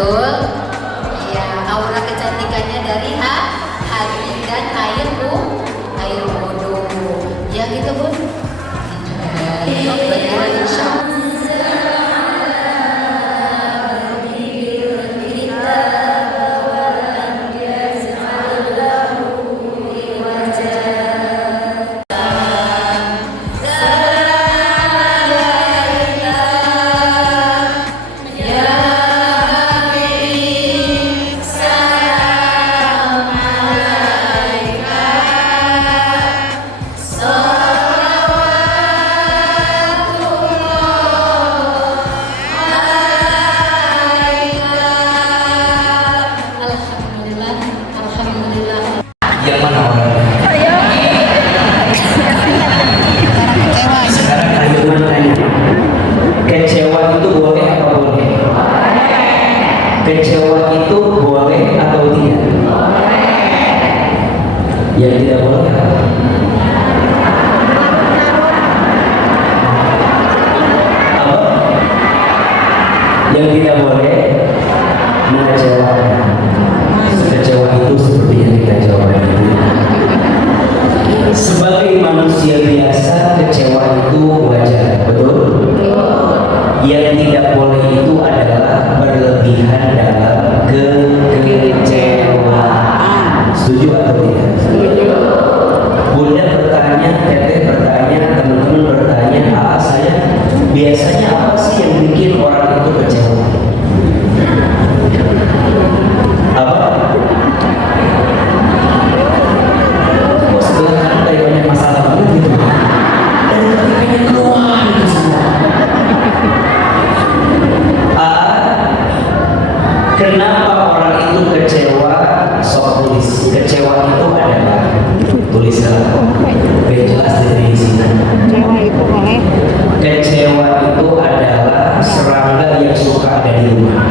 betul? Iya, aura kecantikannya dari hati dan air wudhu. Ya gitu Bun. Betul insya Allah. Yang mana orangnya? Sekarang Ayuman tanya, kecewa itu boleh atau boleh? Kecewa itu boleh atau tidak? Yang tidak boleh apa? Yang tidak boleh mengecewakan. Kecewa itu seperti yang kita jawab itu. Sebagai manusia biasa, kecewa itu wajar, betul? Yang tidak boleh itu adalah berlebihan dalam kekecewaan. Setuju atau tidak? Bunda bertanya, Teteh bertanya, teman-teman bertanya, saya biasanya apa sih yang bikin orang itu kecewa? Apa? Kok sebelah kanan kayak banyak masalah banget gitu? Dan tapi pengen keluar itu semua. Kenapa orang itu kecewa? Sok tulis. Kecewa itu adalah tuliskan. Biar jelas definisinya. Kecewa itu adalah serangga yang suka ada di rumah.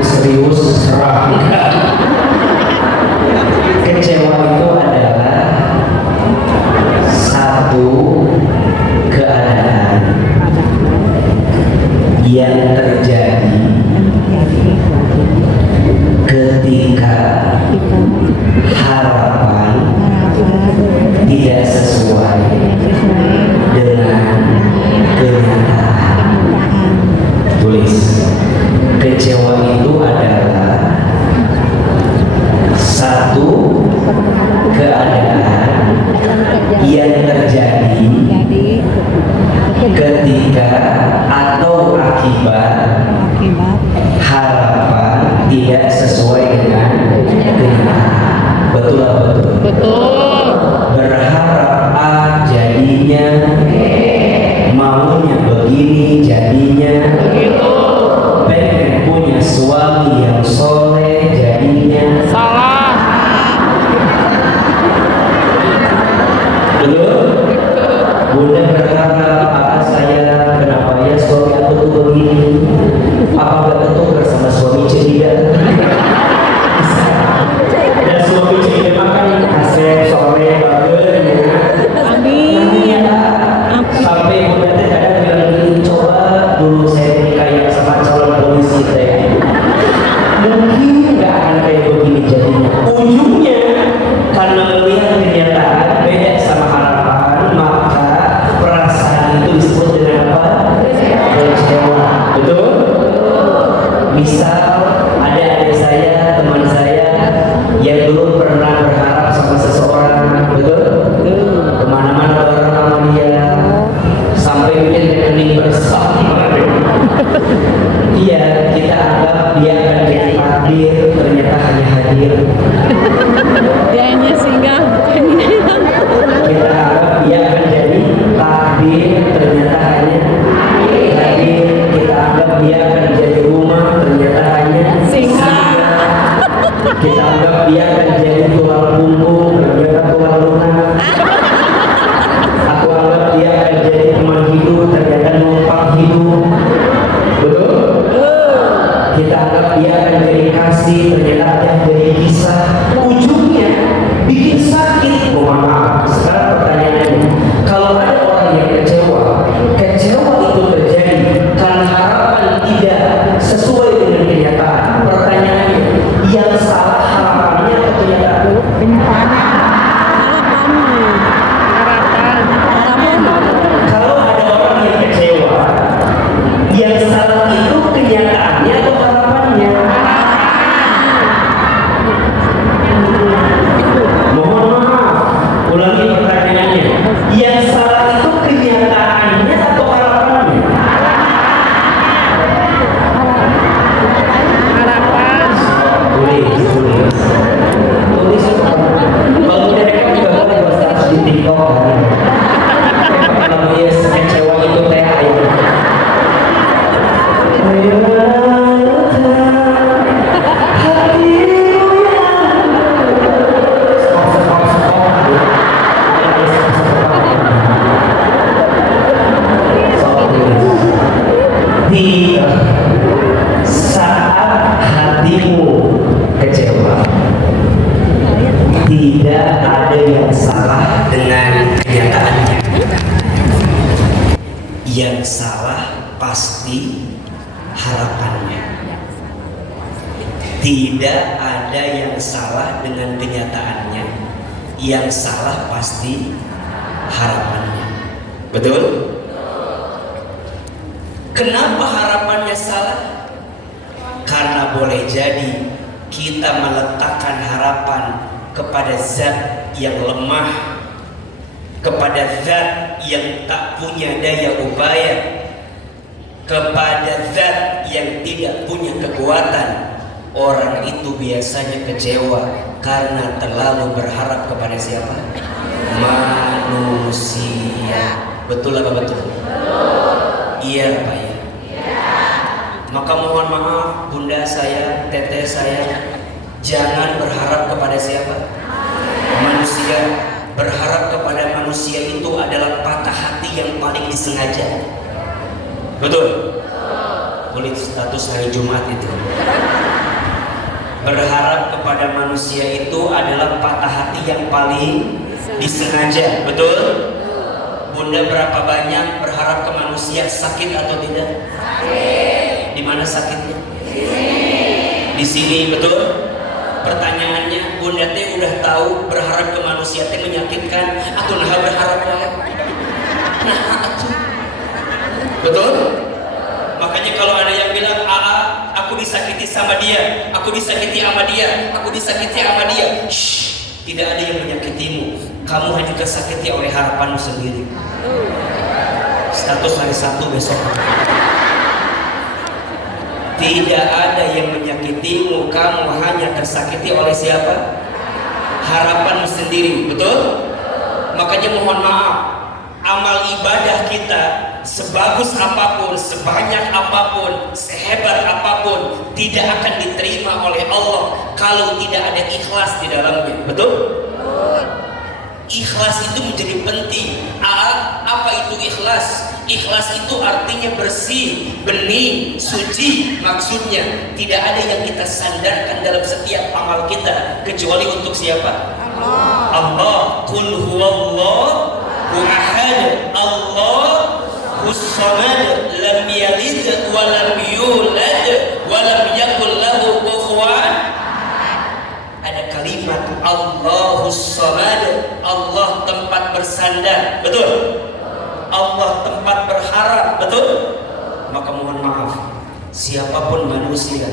Serius serangga. Kecewa itu adalah satu keadaan yang terjadi ketika harapan tidak sesuai dengan kenyataan. Tulis. Kecewa itu adalah satu keadaan yang terjadi ketika atau akibat harapan tidak sesuai dengan kenyataan. Betul atau betul? Betul. Berharap A jadinya maunya begini jadinya pengen punya suami yang soleh jadinya Salah. belum. Bunda berharap saya kenapa ya suami aku tuh begini, apa gak ketukar sama suami ceria? Dan suami ceria makan kasep soleh bagus. Amin. Sampai Bunda teh kadang bilang gini, coba dulu saya nikah yang sama calon polisi teh, mungkin nggak akan kayak begini jadinya. Ujungnya karena melihat kenyataan beda sama harapan, maka perasaan itu disebut dengan apa? Kecewa. Betul? Misal ada adik saya, teman saya yang dulu pernah berharap sama seseorang, betul? Kemana-mana bareng sama dia, sampai bikin rekening bersama. Iya, kita anggap dia akan jadi takdir, ternyata hanya hadir. Dia hanya singgah, bukan hilang. Kita anggap dia akan jadi takdir, ternyata hanya hadir. Kita anggap dia akan jadi rumah, ternyata hanya Singgah. Kita anggap dia akan jadi tulang punggung, ternyata tulang lunak. Aku anggap dia akan jadi teman hidup, ternyata numpang hidup. Betul? Kita anggap dia akan jadi kasih, ternyata dia jadi salah dengan kenyataannya. Yang salah pasti harapannya. Tidak ada yang salah dengan kenyataannya. Yang salah pasti harapannya. Betul? Kenapa harapannya salah? Karena boleh jadi kita meletakkan harapan kepada zat yang lemah, kepada zat yang tak punya daya upaya, kepada zat yang tidak punya kekuatan. Orang itu biasanya kecewa karena terlalu berharap kepada siapa? Manusia. Betul apa betul? Iya Pak ya. Maka mohon maaf bunda saya, teteh saya, jangan berharap kepada siapa? Manusia. Berharap kepada manusia itu adalah patah hati yang paling disengaja. Betul? Kulit status hari Jumat itu. Berharap kepada manusia itu adalah patah hati yang paling disengaja. Betul? Bunda berapa banyak berharap ke manusia sakit atau tidak? Sakit. Di mana sakitnya? Di sini, betul? Pertanyaannya, bunda teh udah tahu berharap ke manusia teh menyakitkan atau nah berharap ya? Nah, betul? Makanya kalau ada yang bilang, aku disakiti sama dia, aku disakiti sama dia, aku disakiti sama dia. Shh, tidak ada yang menyakitimu. Kamu hanya tersakiti oleh harapanmu sendiri. Status hari Sabtu besok. Tidak ada yang menyakitimu, kamu hanya tersakiti oleh siapa? Harapanmu sendiri, betul? Makanya mohon maaf, amal ibadah kita sebagus apapun, sebanyak apapun, sehebat apapun, tidak akan diterima oleh Allah kalau tidak ada ikhlas di dalamnya, betul? Ikhlas itu menjadi penting. Apa itu ikhlas? Ikhlas itu artinya bersih, bening, suci. Maksudnya tidak ada yang kita sandarkan dalam setiap amal kita kecuali untuk siapa? Allah. Qul huwallahu ahad. Allahus samad. Lam yalid wa lam yulad wa lam yakul lahu kufuwan. Ada kalimat Allahus samad. Allah tempat bersandar, betul? Allah tempat berharap, betul? Maka mohon maaf, siapapun manusia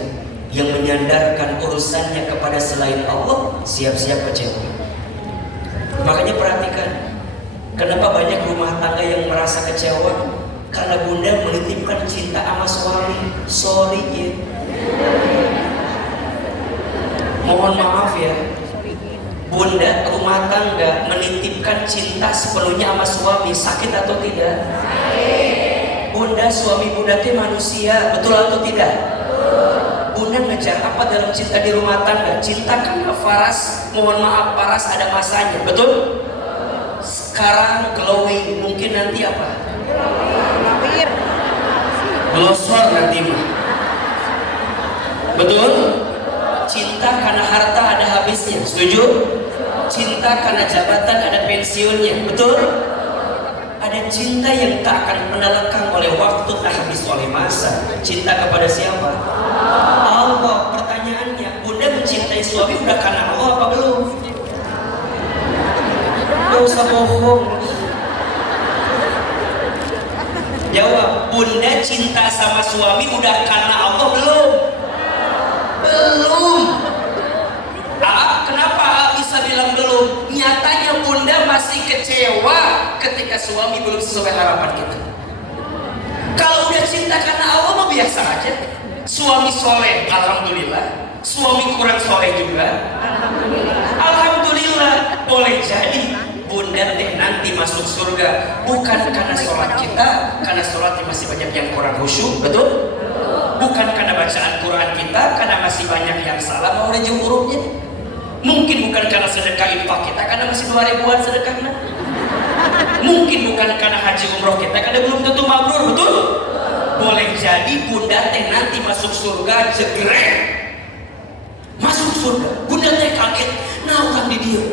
yang menyandarkan urusannya kepada selain Allah, siap-siap kecewa. Makanya perhatikan, kenapa banyak rumah tangga yang merasa kecewa? Karena bunda menitipkan cinta sama suami. Sorry ya. Mohon maaf ya, bunda rumah tangga menitipkan cinta sepenuhnya sama suami, sakit atau tidak? Sakit. Bunda, suami bunda itu manusia, betul atau tidak? Bunda ngejar apa dalam cinta di rumah tangga? Cinta karena paras, mohon maaf, paras ada masanya, betul? Sekarang glowing, mungkin nanti apa? Glosor nanti mah, betul? Cinta karena harta ada habisnya, setuju? Cinta karena jabatan ada pensiunnya, betul? Ada cinta yang tak akan pernah lekang oleh waktu, tak habis oleh masa. Cinta kepada siapa? Allah. Pertanyaannya, bunda mencintai suami udah karena Allah apa belum? Gak usah bohong. Jawab, bunda cinta sama suami udah karena Allah belum? Belum. Kenapa bisa bilang belum? Nyatanya bunda masih kecewa ketika suami belum sesuai harapan kita. Kalau udah cinta karena Allah mah biasa aja. Suami soleh, alhamdulillah. Suami kurang soleh juga, alhamdulillah. Boleh jadi bunda teh nanti masuk surga bukan karena sholat kita, karena sholatnya masih banyak yang kurang khusyuk, betul? Bukan karena bacaan Quran kita, karena masih banyak yang salah mau rejim hurufnya. Mungkin bukan karena sedekah infak kita, karena masih 2000-an sedekahnya. Mungkin bukan karena haji umroh kita, karena belum tentu mabrur, betul? Boleh jadi bunda teh nanti masuk surga jegrek. Masuk surga, bunda teh kaget, nah orang di dia.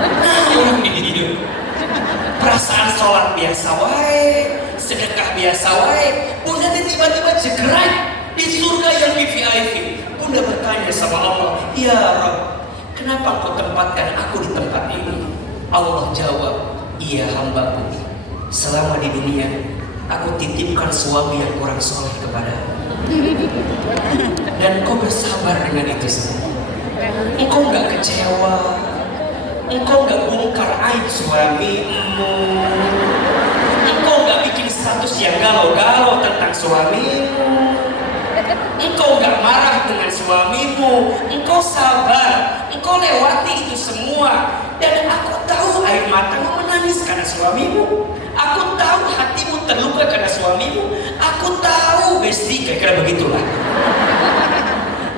Nah orang di dia. sholat biasa wae, sedekah biasa wae, bunda tiba-tiba jegerak di surga yang VIP. Bunda bertanya sama Allah, ya Rabb, kenapa kau tempatkan aku di tempat ini? Allah jawab, iya hambaku, selama di dunia aku titipkan suami yang kurang soleh kepadamu, dan kau bersabar dengan itu semua. Engkau nggak kecewa, engkau nggak bongkar aib suamimu, engkau nggak bikin status yang galau-galau tentang suamimu, engkau nggak marah dengan suamimu, engkau sabar, engkau lewati itu semua. Dan aku tahu air matamu menangis karena suamimu, aku tahu hatimu terluka karena suamimu, aku tahu besti, kira-kira begitulah.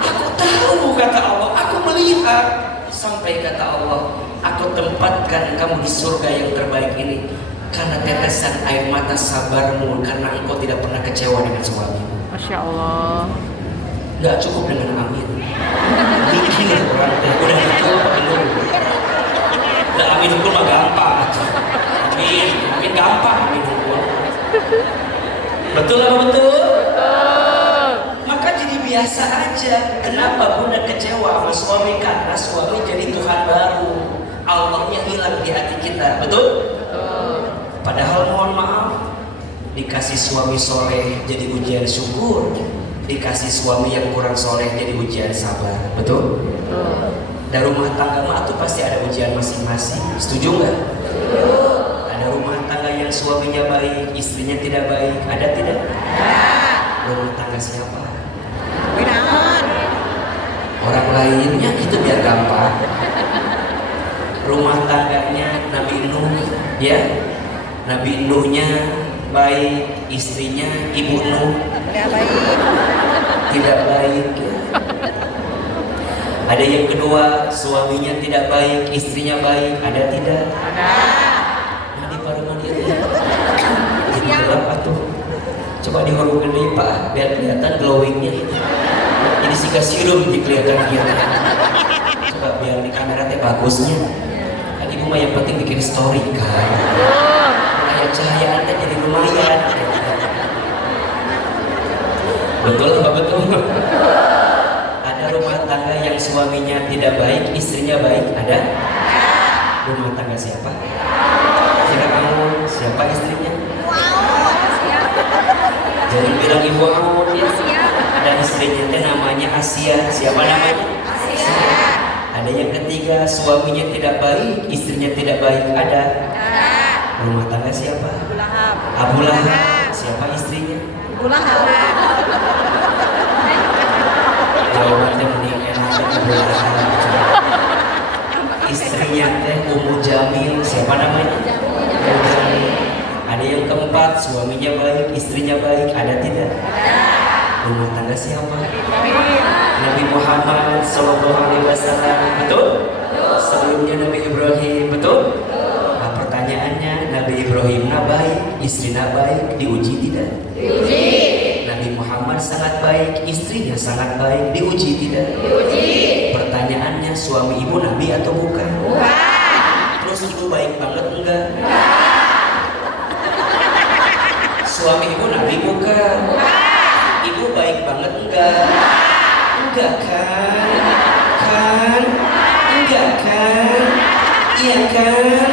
Aku tahu, kata Allah, aku melihat, sampai kata Allah, aku tempatkan kamu di surga yang terbaik ini karena tetesan air mata sabarmu, karena engkau tidak pernah kecewa dengan suamimu. Masya Allah. Nggak cukup dengan amin. Mikir orang teh udah gitu bener. Udah amin hukum mah gampang. Amin gampang amin hukum. Betul apa betul? Betul. Maka jadi biasa aja. Kenapa bunda kecewa sama suami? Karena suami jadi Tuhan baru. Allahnya hilang di hati kita. Betul? Betul. Padahal mohon maaf, dikasih suami soleh jadi ujian syukur, dikasih suami yang kurang soleh jadi ujian sabar. Betul? Betul. Dan rumah tangga mah tuh pasti ada ujian masing-masing. Setuju nggak? Ada rumah tangga yang suaminya baik, istrinya tidak baik. Ada tidak? Rumah tangga siapa? Orang lainnya itu biar gampang. Rumah tangganya Nabi Nuh, ya. Nabi Nuhnya baik, istrinya Ibu Nuh tidak baik. Ya. Ada yang kedua, suaminya tidak baik, istrinya baik. Ada tidak? Ada. Nah, di paruman itu. Jadi gelap atuh. Coba dihorongkan deh Pak, biar kelihatan glowingnya. Jadi siga sirum di kelihatan kita. Coba biar di kamera teh bagusnya. Kan ibu mah yang penting bikin story kan. Kayak cahayaan teh jadi lumayan. Betul apa betul? Ada rumah tangga yang suaminya tidak baik, istrinya baik. Ada? Rumah tangga siapa? Kira kamu siapa istrinya? Jangan bilang ibu Amun ya. Ada istrinya teh namanya Asia. Siapa namanya? Asia. Ada yang ketiga, suaminya tidak baik, istrinya tidak baik. Ada? Rumah tangga siapa? Abu Lahab. Siapa istrinya? Jawabannya mendingan Abu Lahab. Istrinya teh Ummu Jamil. Siapa namanya? Ummu Jamil. Ada yang keempat, suaminya baik, istrinya baik. Ada tidak? Rumah tangga siapa? Nabi Muhammad Sallallahu Alaihi Wasallam. Betul? Sebelumnya Nabi Ibrahim. Betul? Nah, pertanyaannya, Nabi Ibrahim baik, istrinya baik, diuji tidak? Diuji. Nabi Muhammad sangat baik, istrinya sangat baik, diuji tidak? Diuji. Pertanyaannya, suami ibu Nabi atau bukan? Bukan. Terus ibu baik banget enggak? Enggak. Suami ibu Nabi bukan? Bukan. Ibu baik banget enggak? Enggak kan? Kan? Enggak kan? Iya kan?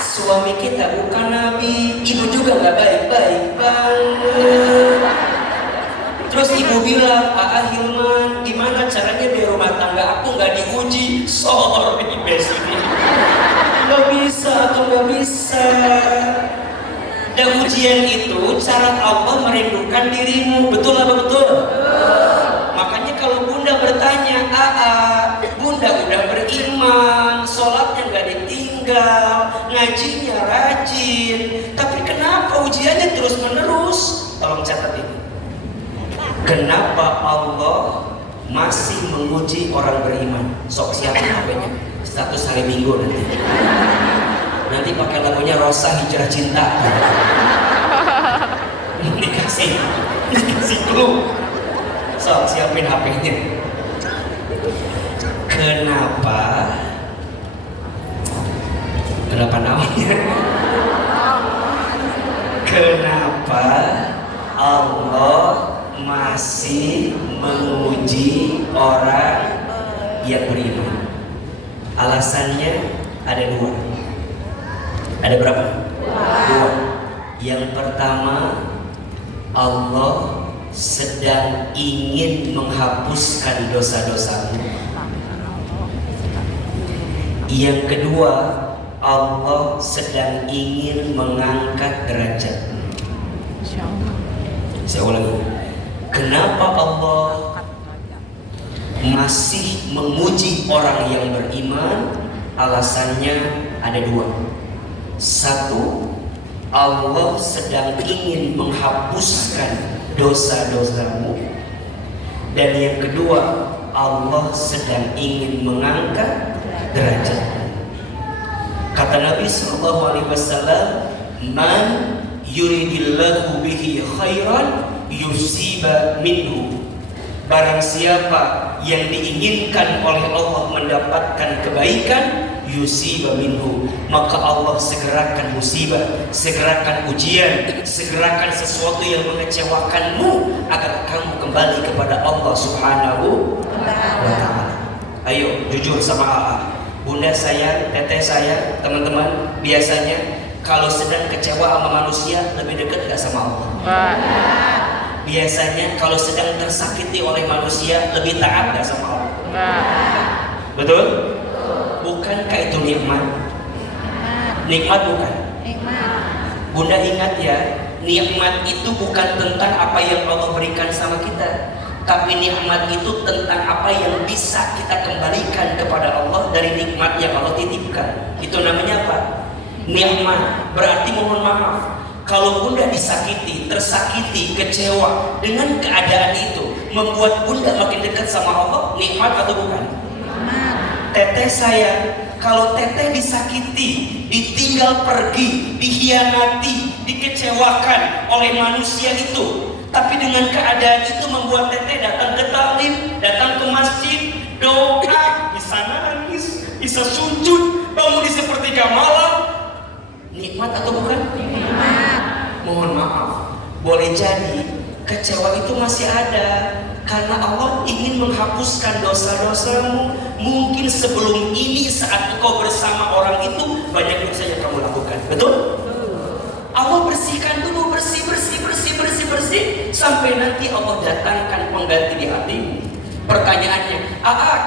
Suami kita bukan Nabi, ibu juga nggak baik-baik banget. Terus ibu bilang, Hilman, gimana caranya biar rumah tangga aku nggak diuji? Sorry, Besti, nggak bisa atau nggak bisa. Dan ujian itu cara Allah merindukan dirimu. Betul apa betul? Makanya kalau bunda bertanya, bunda udah beriman, sholatnya nggak ditinggal, ngajinya rajin, tapi kenapa ujiannya terus menerus? Tolong catat ini. Kenapa Allah masih menguji orang beriman? Sok siapin HP-nya, status hari Minggu nanti. Nanti pakai lagunya Rosa Hijrah Cinta. Dikasih dulu. Sok siapin HP-nya. Kenapa namanya? Kenapa Allah masih menguji orang yang beriman? Alasannya ada dua. Ada berapa? Dua. Yang pertama, Allah sedang ingin menghapuskan dosa-dosamu. Yang kedua, Allah sedang ingin mengangkat derajatmu. Saya ulangi. Kenapa Allah masih menguji orang yang beriman? Alasannya ada dua. Satu, Allah sedang ingin menghapuskan dosa-dosamu. Dan yang kedua, Allah sedang ingin mengangkat derajatmu. Kata Nabi SAW, man yuridillahu bihi khairan yusiba minhu. Barang siapa yang diinginkan oleh Allah mendapatkan kebaikan, yusiba minhu, maka Allah segerakan musibah, segerakan ujian, segerakan sesuatu yang mengecewakanmu agar kamu kembali kepada Allah Subhanahu wa ta'ala. Ayo jujur sama AA. Bunda saya, teteh saya, teman-teman, biasanya kalau sedang kecewa sama manusia lebih dekat gak sama Allah? Biasanya kalau sedang tersakiti oleh manusia lebih taat gak sama Allah? Betul? Bukankah itu nikmat? Nikmat bukan? Bunda ingat ya, nikmat itu bukan tentang apa yang Allah berikan sama kita, tapi nikmat itu tentang apa yang bisa kita kembalikan kepada Allah dari nikmat yang Allah titipkan. Itu namanya apa? Nikmat. Berarti mohon maaf, kalau Bunda disakiti, tersakiti, kecewa dengan keadaan itu membuat Bunda makin dekat sama Allah, nikmat atau bukan? Teteh saya, kalau teteh disakiti, ditinggal pergi, dihianati, dikecewakan oleh manusia itu, tapi dengan keadaan itu membuat teteh datang ke taklim, datang ke masjid, doa, bisa nangis, bisa sujud, bangun di sepertiga malam. Nikmat atau bukan? Nikmat. Mohon maaf, boleh jadi kecewa itu masih ada karena Allah ingin menghapuskan dosa-dosamu. Mungkin sebelum ini saat engkau bersama orang itu banyak dosa yang kamu lakukan. Betul? Allah bersihkan dulu, bersih sampai nanti Allah datangkan pengganti di hatimu. Pertanyaannya,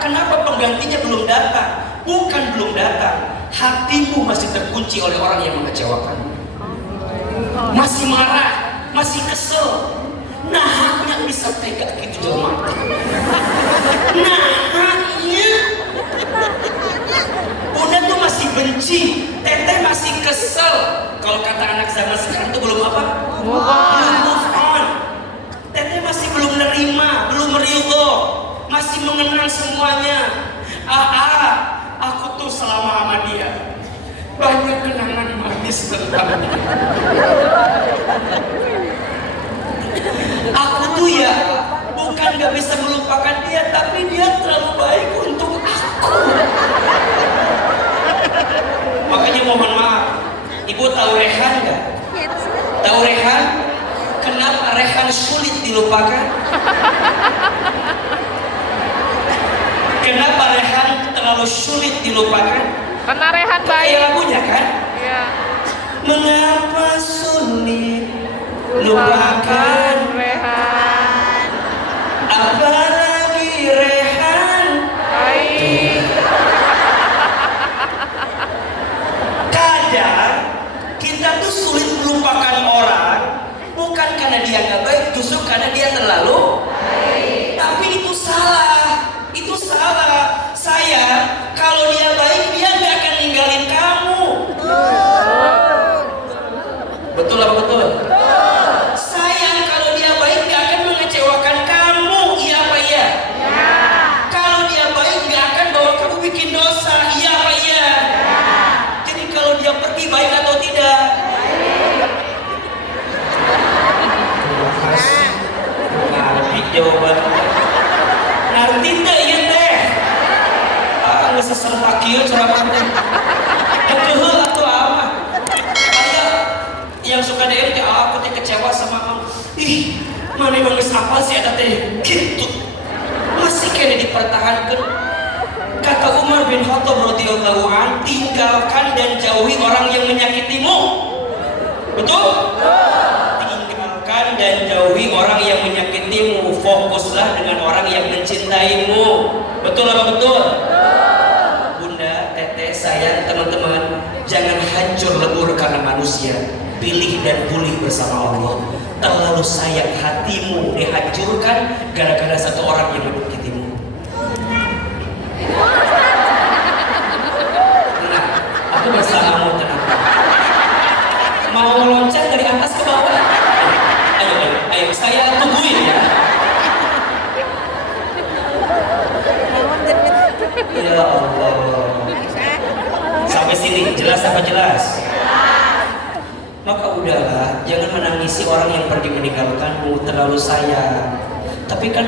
kenapa penggantinya belum datang? Bukan belum datang, hatimu masih terkunci oleh orang yang mengecewakan, masih marah, masih kesel. Nah, haknya bisa tega gitu jelma. Nah, haknya Bunda tuh masih benci, teteh masih kesel. Kalau kata anak zaman sekarang tuh belum apa? Belum move on. Teteh masih belum nerima, belum ridho, masih mengenang semuanya. Aku tuh selama sama dia banyak kenangan manis tentang dia. Aku tuh ya bukan gak bisa melupakan dia, tapi dia terlalu baik untuk aku. Makanya mohon maaf, Ibu tahu Rehan gak? Tahu Rehan? Kenapa Rehan sulit dilupakan? Kenapa Rehan terlalu sulit dilupakan? Karena Rehan baik. Kayak lagunya kan? Iya. Mengapa sulit lupakan Rehan. apalagi Rehan Baik. kadang kita tuh sulit melupakan orang bukan karena dia nggak baik, justru karena dia terlalu baik. Tapi itu salah. Saya kalau dia baik dia nggak akan ninggalin kamu. Betul apa betul? Sayang, kalau dia baik gak akan mengecewakan kamu, iya apa iya? Ya. Kalau dia baik gak akan bawa kamu bikin dosa, iya apa iya? Ya. Jadi kalau dia pergi baik atau tidak? Baik. Terima kasih. Ngerti jawabannya. Ngerti tak iya teh? Nggak seserta kieu ceramahnya. Kehel atau apa? Yang suka DM Umar bin Khattab radhiyallahu an, tinggalkan dan jauhi orang yang menyakitimu. Betul? Tinggalkan dan jauhi orang yang menyakitimu. Fokuslah dengan orang yang mencintaimu. Betul apa betul? Bunda, teteh, sayang, teman-teman, jangan hancur lebur karena manusia. Pilih dan pulih bersama Allah. Terlalu sayang hatimu dihancurkan gara-gara satu orang yang menyakitimu. Tenang, aku bersamamu, tenang. Mau meloncat dari atas ke bawah? Ayo, saya tungguin ya. Ya Allah. Sampai sini jelas apa jelas? Maka udahlah, jangan menangisi orang yang pergi meninggalkanmu, terlalu sayang. Tapi kan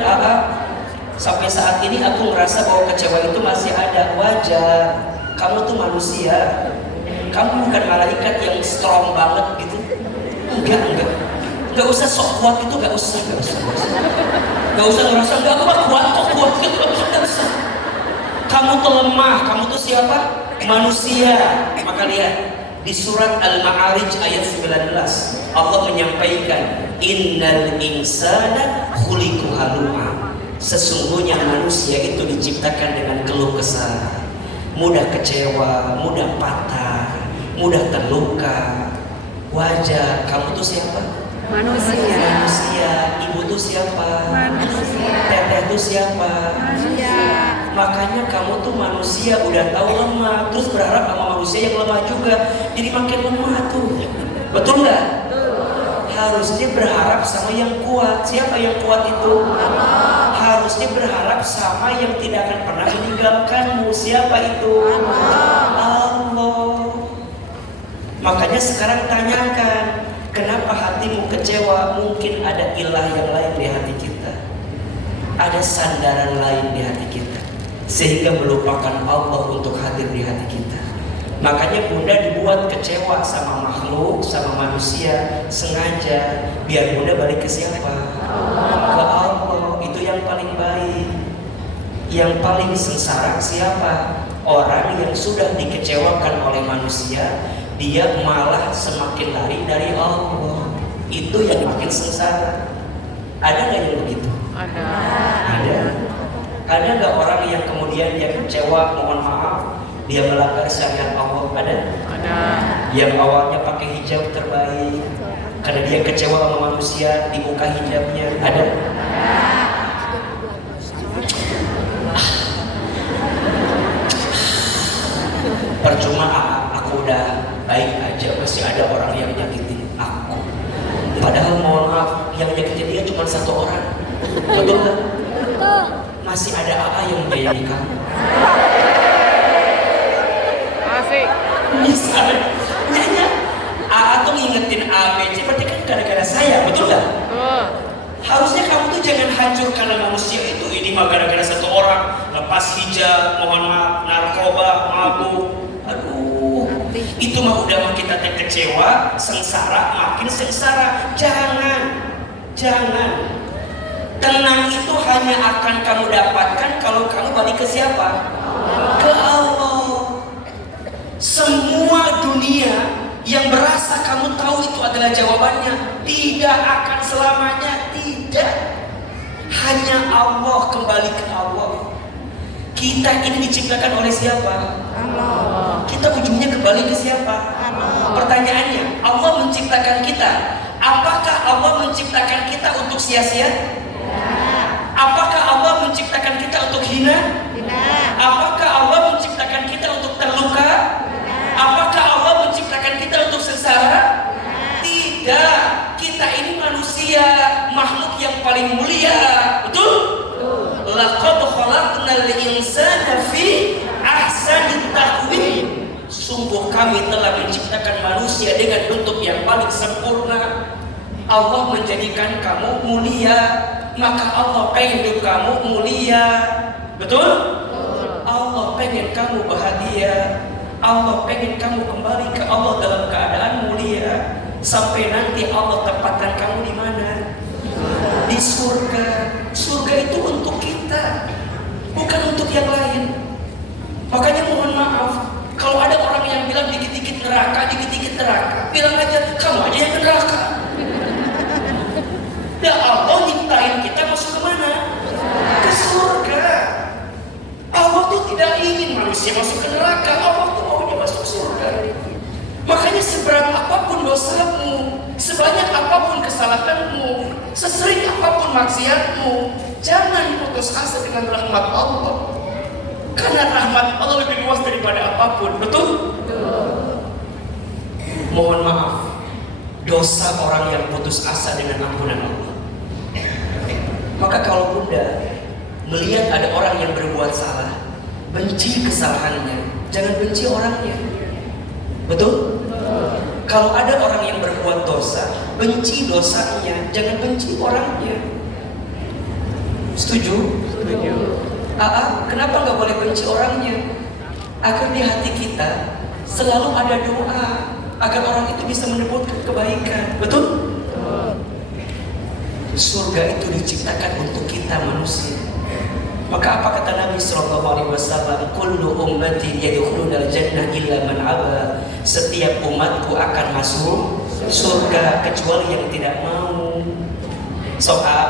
sampai saat ini aku ngerasa bahwa kecewa itu masih ada. Wajar, kamu tuh manusia. Kamu bukan malaikat yang strong banget gitu. Enggak usah sok kuat itu, enggak usah ngerasa enggak, aku mah kuat gitu, enggak usah. Kamu tuh lemah, kamu tuh siapa? Manusia. Maka lihat di surat Al-Ma'arij ayat 19 Allah menyampaikan innal insana khuliqa halu'a. Sesungguhnya manusia itu diciptakan dengan keluh kesah, mudah kecewa, mudah patah, mudah terluka. Wajar, kamu tuh siapa? Manusia. Ibu tuh siapa? Manusia. Teteh tuh siapa? Manusia. Makanya kamu tuh manusia, udah tahu lemah, terus berharap sama manusia yang lemah juga, jadi makin lemah tuh. Betul nggak? Harusnya berharap sama yang kuat. Siapa yang kuat itu? Allah. Harusnya berharap sama yang tidak akan pernah meninggalkanmu. Siapa itu? Allah. Makanya sekarang tanyakan, kenapa hatimu kecewa? Mungkin ada ilah yang lain di hati kita, ada sandaran lain di hati kita, sehingga melupakan Allah untuk hadir di hati kita. Makanya Bunda dibuat kecewa sama makhluk, sama manusia, sengaja biar Bunda balik ke siapa? Ke Allah. Itu yang paling baik. Yang paling sengsara siapa? Orang yang sudah dikecewakan oleh manusia, dia malah semakin lari dari Allah. Itu yang makin sengsara. Ada nggak yang begitu? Ada. Ada nggak orang yang kemudian dia kecewa, mohon maaf, dia melanggar syariat Allah? Ada? Yang awalnya pakai hijab terbaik, karena dia kecewa sama manusia, dibuka hijabnya. Ada? Percuma aku udah baik aja, masih ada orang yang nyakitin aku. Padahal mohon maaf, yang nyakitin dia cuma satu orang. Betul nggak? Masih ada AA yang menyayangi kamu. Asik. Misalnya AA tuh ngingetin A, B, C, berarti kan gara-gara saya, betul nggak? Harusnya kamu tuh jangan hancur karena manusia itu. Ini mah gara-gara satu orang lepas hijab, mohon maaf, narkoba, mabuk. Aduh, itu mah udah mah kita kecewa, sengsara, makin sengsara. Jangan. Tenang itu hanya akan kamu dapatkan kalau kamu balik ke siapa? Ke Allah. Semua dunia yang berasa kamu tahu itu adalah jawabannya, tidak akan selamanya, tidak. Hanya Allah, kembali ke Allah. Kita ini diciptakan oleh siapa? Allah. Kita ujungnya kembali ke siapa? Allah. Pertanyaannya, Allah menciptakan kita. Apakah Allah menciptakan kita untuk sia-sia? Apakah Allah menciptakan kita untuk hina? Tidak. Apakah Allah menciptakan kita untuk terluka? Tidak. Apakah Allah menciptakan kita untuk sengsara? Tidak. Kita ini manusia, makhluk yang paling mulia. Betul? Laqad khalaqnal insana fi ahsani taqwim. Sungguh kami telah menciptakan manusia dengan bentuk yang paling sempurna. Allah menjadikan kamu mulia, maka Allah pengen hidup kamu mulia. Betul? Allah pengen kamu bahagia. Allah pengen kamu kembali ke Allah dalam keadaan mulia. Sampai nanti Allah tempatkan kamu di mana? Di surga. Surga itu untuk kita, bukan untuk yang lain. neraka, dikit-dikit neraka. Bilang aja, kamu aja yang ke neraka. Ya Allah nyiptain kita masuk ke mana? Ke surga. Allah tuh tidak ingin manusia masuk ke neraka. Allah tuh maunya masuk surga. Makanya seberat apapun dosamu, sebanyak apapun kesalahanmu, sesering apapun maksiatmu, jangan putus asa dengan rahmat Allah. Karena rahmat Allah lebih luas daripada apapun. Betul? Mohon maaf, dosa orang yang putus asa dengan ampunan Allah. Maka kalau Bunda melihat ada orang yang berbuat salah, benci kesalahannya, jangan benci orangnya. Betul? Kalau ada orang yang berbuat dosa, benci dosanya, jangan benci orangnya. Setuju? Setuju. Kenapa nggak boleh benci orangnya? Agar di hati kita selalu ada doa agar orang itu bisa mendapatkan kebaikan. Betul? Surga itu diciptakan untuk kita manusia. Maka apa kata Nabi SAW? Kullu ummati yadkhulunal jannah illa man aba. Setiap umatku akan masuk surga kecuali yang tidak mau.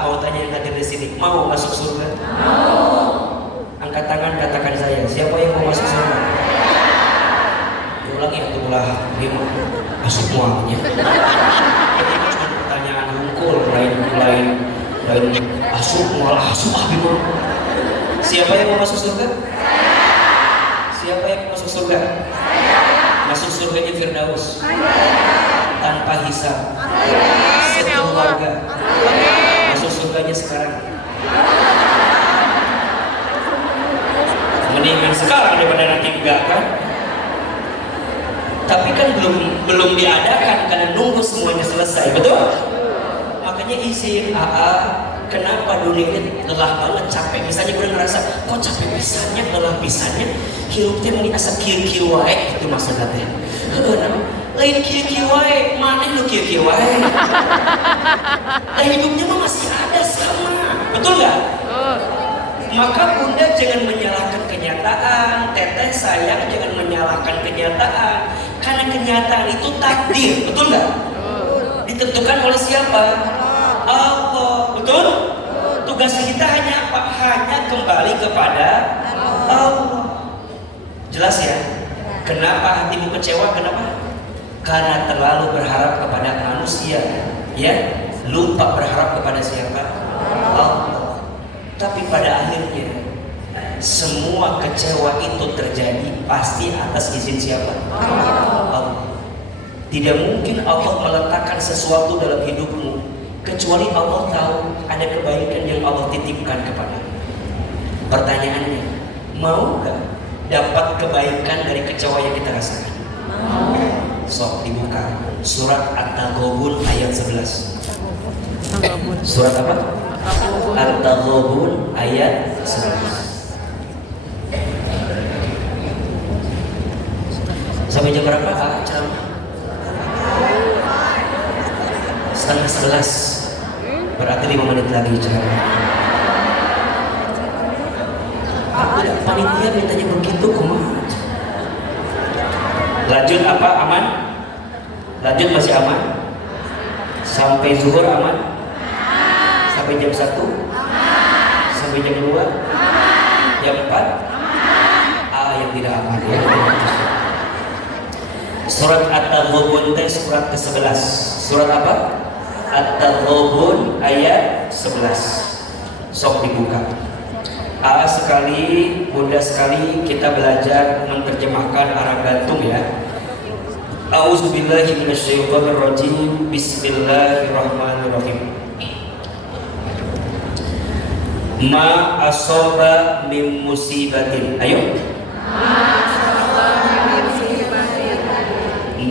Mau tanya yang hadir di sini, mau masuk surga? Mau. Angkat tangan, katakan saya. Siapa yang mau masuk surga? Diulangi atau ulah gimana? Masuk semuanya. Ini cuma pertanyaan hukum, lain masuk malah masuk gimana? Siapa yang mau masuk surga? Siapa yang mau masuk surga? Masuk surganya Firdaus tanpa hisab, sekeluarga. Masuk surganya sekarang. Mendingan sekarang daripada nanti enggak kan? Tapi kan belum diadakan karena nunggu semuanya selesai, betul? Makanya izin kenapa dunia ini lelah banget, capek. Misalnya gue ngerasa, kok capek pisannya, lelah pisannya, hirupnya meni asa kieu-kieu wae itu maksudnya teh. Lain kieu-kieu wae, mana lu kieu-kieu wae? Lah hidupnya mah masih ada sama, betul nggak? Maka Bunda jangan menyalahkan kenyataan, Teteh sayang jangan menyalahkan kenyataan, karena kenyataan itu takdir, betul nggak? Ditentukan oleh siapa? Allah, betul? Tugas kita hanya apa? Hanya kembali kepada Allah. Jelas ya? Kenapa hatimu kecewa? Kenapa? Karena terlalu berharap kepada manusia, ya? Lupa berharap kepada siapa? Allah. Tapi pada akhirnya semua kecewa itu terjadi pasti atas izin siapa? Allah. Tidak mungkin Allah meletakkan sesuatu dalam hidupmu kecuali Allah tahu ada kebaikan yang Allah titipkan kepada. Pertanyaannya, mau gak dapat kebaikan dari kecewa yang kita rasakan? Mau. Sok dibuka surat At-Taghabun ayat 11. Surat apa? At-Taghabun ayat 11. Sampai jam berapa Pak? Setengah 11. Berarti 5 menit lagi ceramah. Tidak panitia mintanya begitu kumaha. Lanjut apa? Aman? Lanjut masih aman? Sampai zuhur aman? Sampai jam 1? Sampai jam 2? Jam 4? Yang tidak aman ya. Surat At-Taghabun surat ke-11. Surat apa? At-Taghabun ayat 11. Sok dibuka. Sekali, mudah sekali kita belajar menerjemahkan arah gantung ya. A'udzubillahi minasyaitonirrajim. Bismillahirrahmanirrahim. Ma asaba min musibatin. Ayo.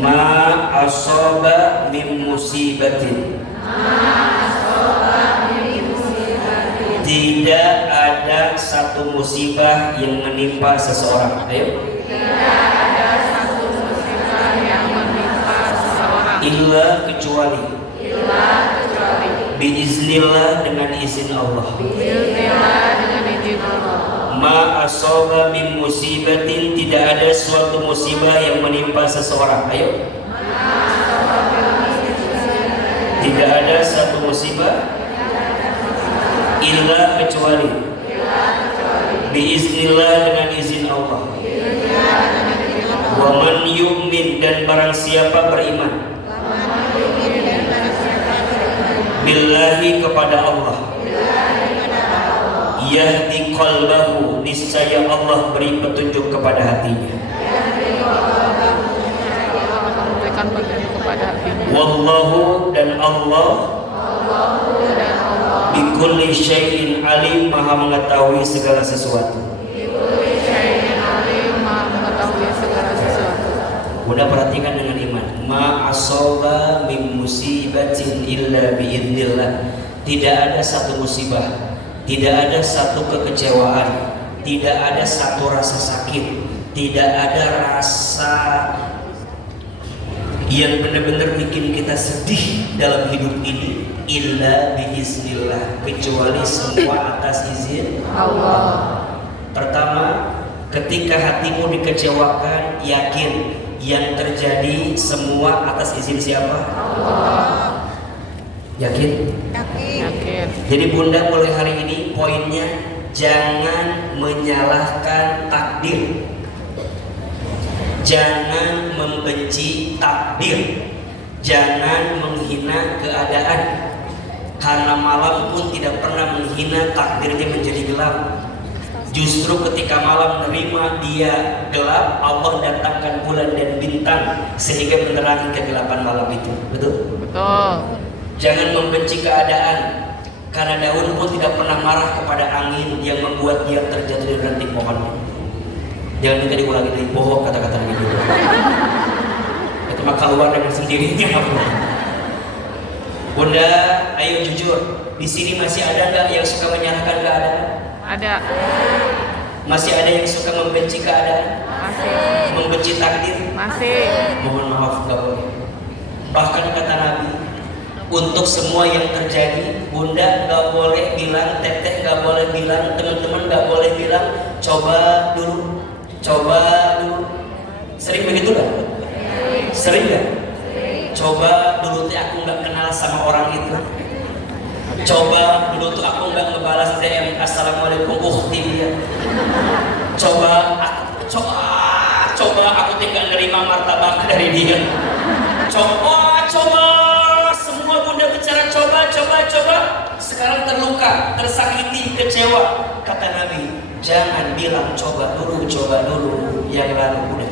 Ma asaba min musibatin. Tidak ada satu musibah yang menimpa seseorang. Ayo. Tidak ada satu musibah yang menimpa seseorang. Illa kecuali. Biiznillah Biiznillah dengan izin Allah. Biiznillah dengan izin Allah. Ma asaba min musibatin, tidak ada suatu musibah yang menimpa seseorang. Ayo. Tidak ada satu musibah illa kecuali biiznillah, dengan izin Allah. Wa man yu'min, dan barang siapa beriman billahi, kepada Allah, yahdi qalbahu, niscaya Allah beri petunjuk kepada hatinya. Wallahu, dan Allah bikulli syai'in alim, maha mengetahui segala sesuatu. Mudah perhatikan dengan iman. Ma asaba min musibatin illa biidznillah. Tidak ada satu musibah, tidak ada satu kekecewaan, tidak ada satu rasa sakit, tidak ada rasa yang benar-benar bikin kita sedih dalam hidup ini illa biiznillah, kecuali semua atas izin Allah. Pertama, ketika hatimu dikecewakan, yakin yang terjadi semua atas izin siapa? Allah. Yakin? Yakin. Jadi Bunda mulai hari ini poinnya, jangan menyalahkan takdir, jangan membenci takdir, jangan menghina keadaan, karena malam pun tidak pernah menghina takdirnya menjadi gelap. Justru ketika malam menerima dia gelap, Allah datangkan bulan dan bintang sehingga menerangi kegelapan malam itu. Betul? Betul. Jangan membenci keadaan, karena daun pun tidak pernah marah kepada angin yang membuat dia terjatuh dari ranting pohonnya. Jangan minta diulangi dari bohong kata-kata gitu. Itu mah keluar dengan sendirinya. Bunda, ayo jujur. Di sini masih ada nggak yang suka menyalahkan keadaan? Ada. Masih ada yang suka membenci keadaan? Masih. Membenci takdir? Masih. Mohon maaf, nggak boleh. Bahkan kata Nabi, untuk semua yang terjadi, Bunda nggak boleh bilang, Teteh nggak boleh bilang, teman-teman nggak boleh bilang, coba dulu. Sering begitu nggak? Sering nggak? Coba dulu tuh aku nggak kenal sama orang itu. Coba dulu tuh aku nggak ngebalas DM assalamualaikum ukhti dia. Coba aku tinggal nerima martabak dari dia. Coba semua Bunda bicara coba. Sekarang terluka, tersakiti, kecewa. Kata Nabi, jangan bilang coba dulu yang lalu udah.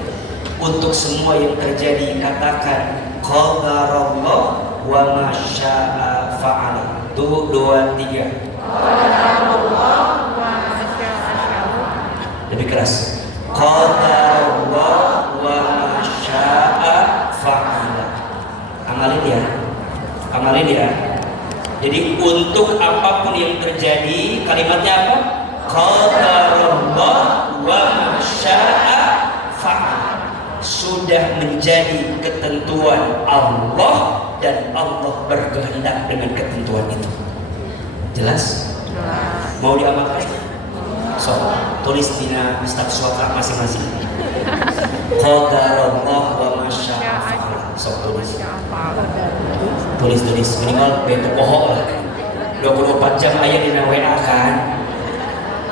Untuk semua yang terjadi katakan qadarallah wa ma syaa fa'ala. Tuh 2, 3. Qadarallah wa ma syaa. Lebih keras. Qadarallah wa ma syaa fa'ala. Amalin ya. Jadi untuk apapun yang terjadi, kalimatnya apa? Qadarallah wa ma syaa fa'ala. Sudah menjadi ketentuan Allah dan Allah berkehendak dengan ketentuan itu. Jelas? Mau diamalkan? So, tulis di Ustaz Suaka masing-masing. Qadarallah wa ma syaa fa'ala. So, tulis minimal beto pohon lah. 24 jam ayat di WA kan.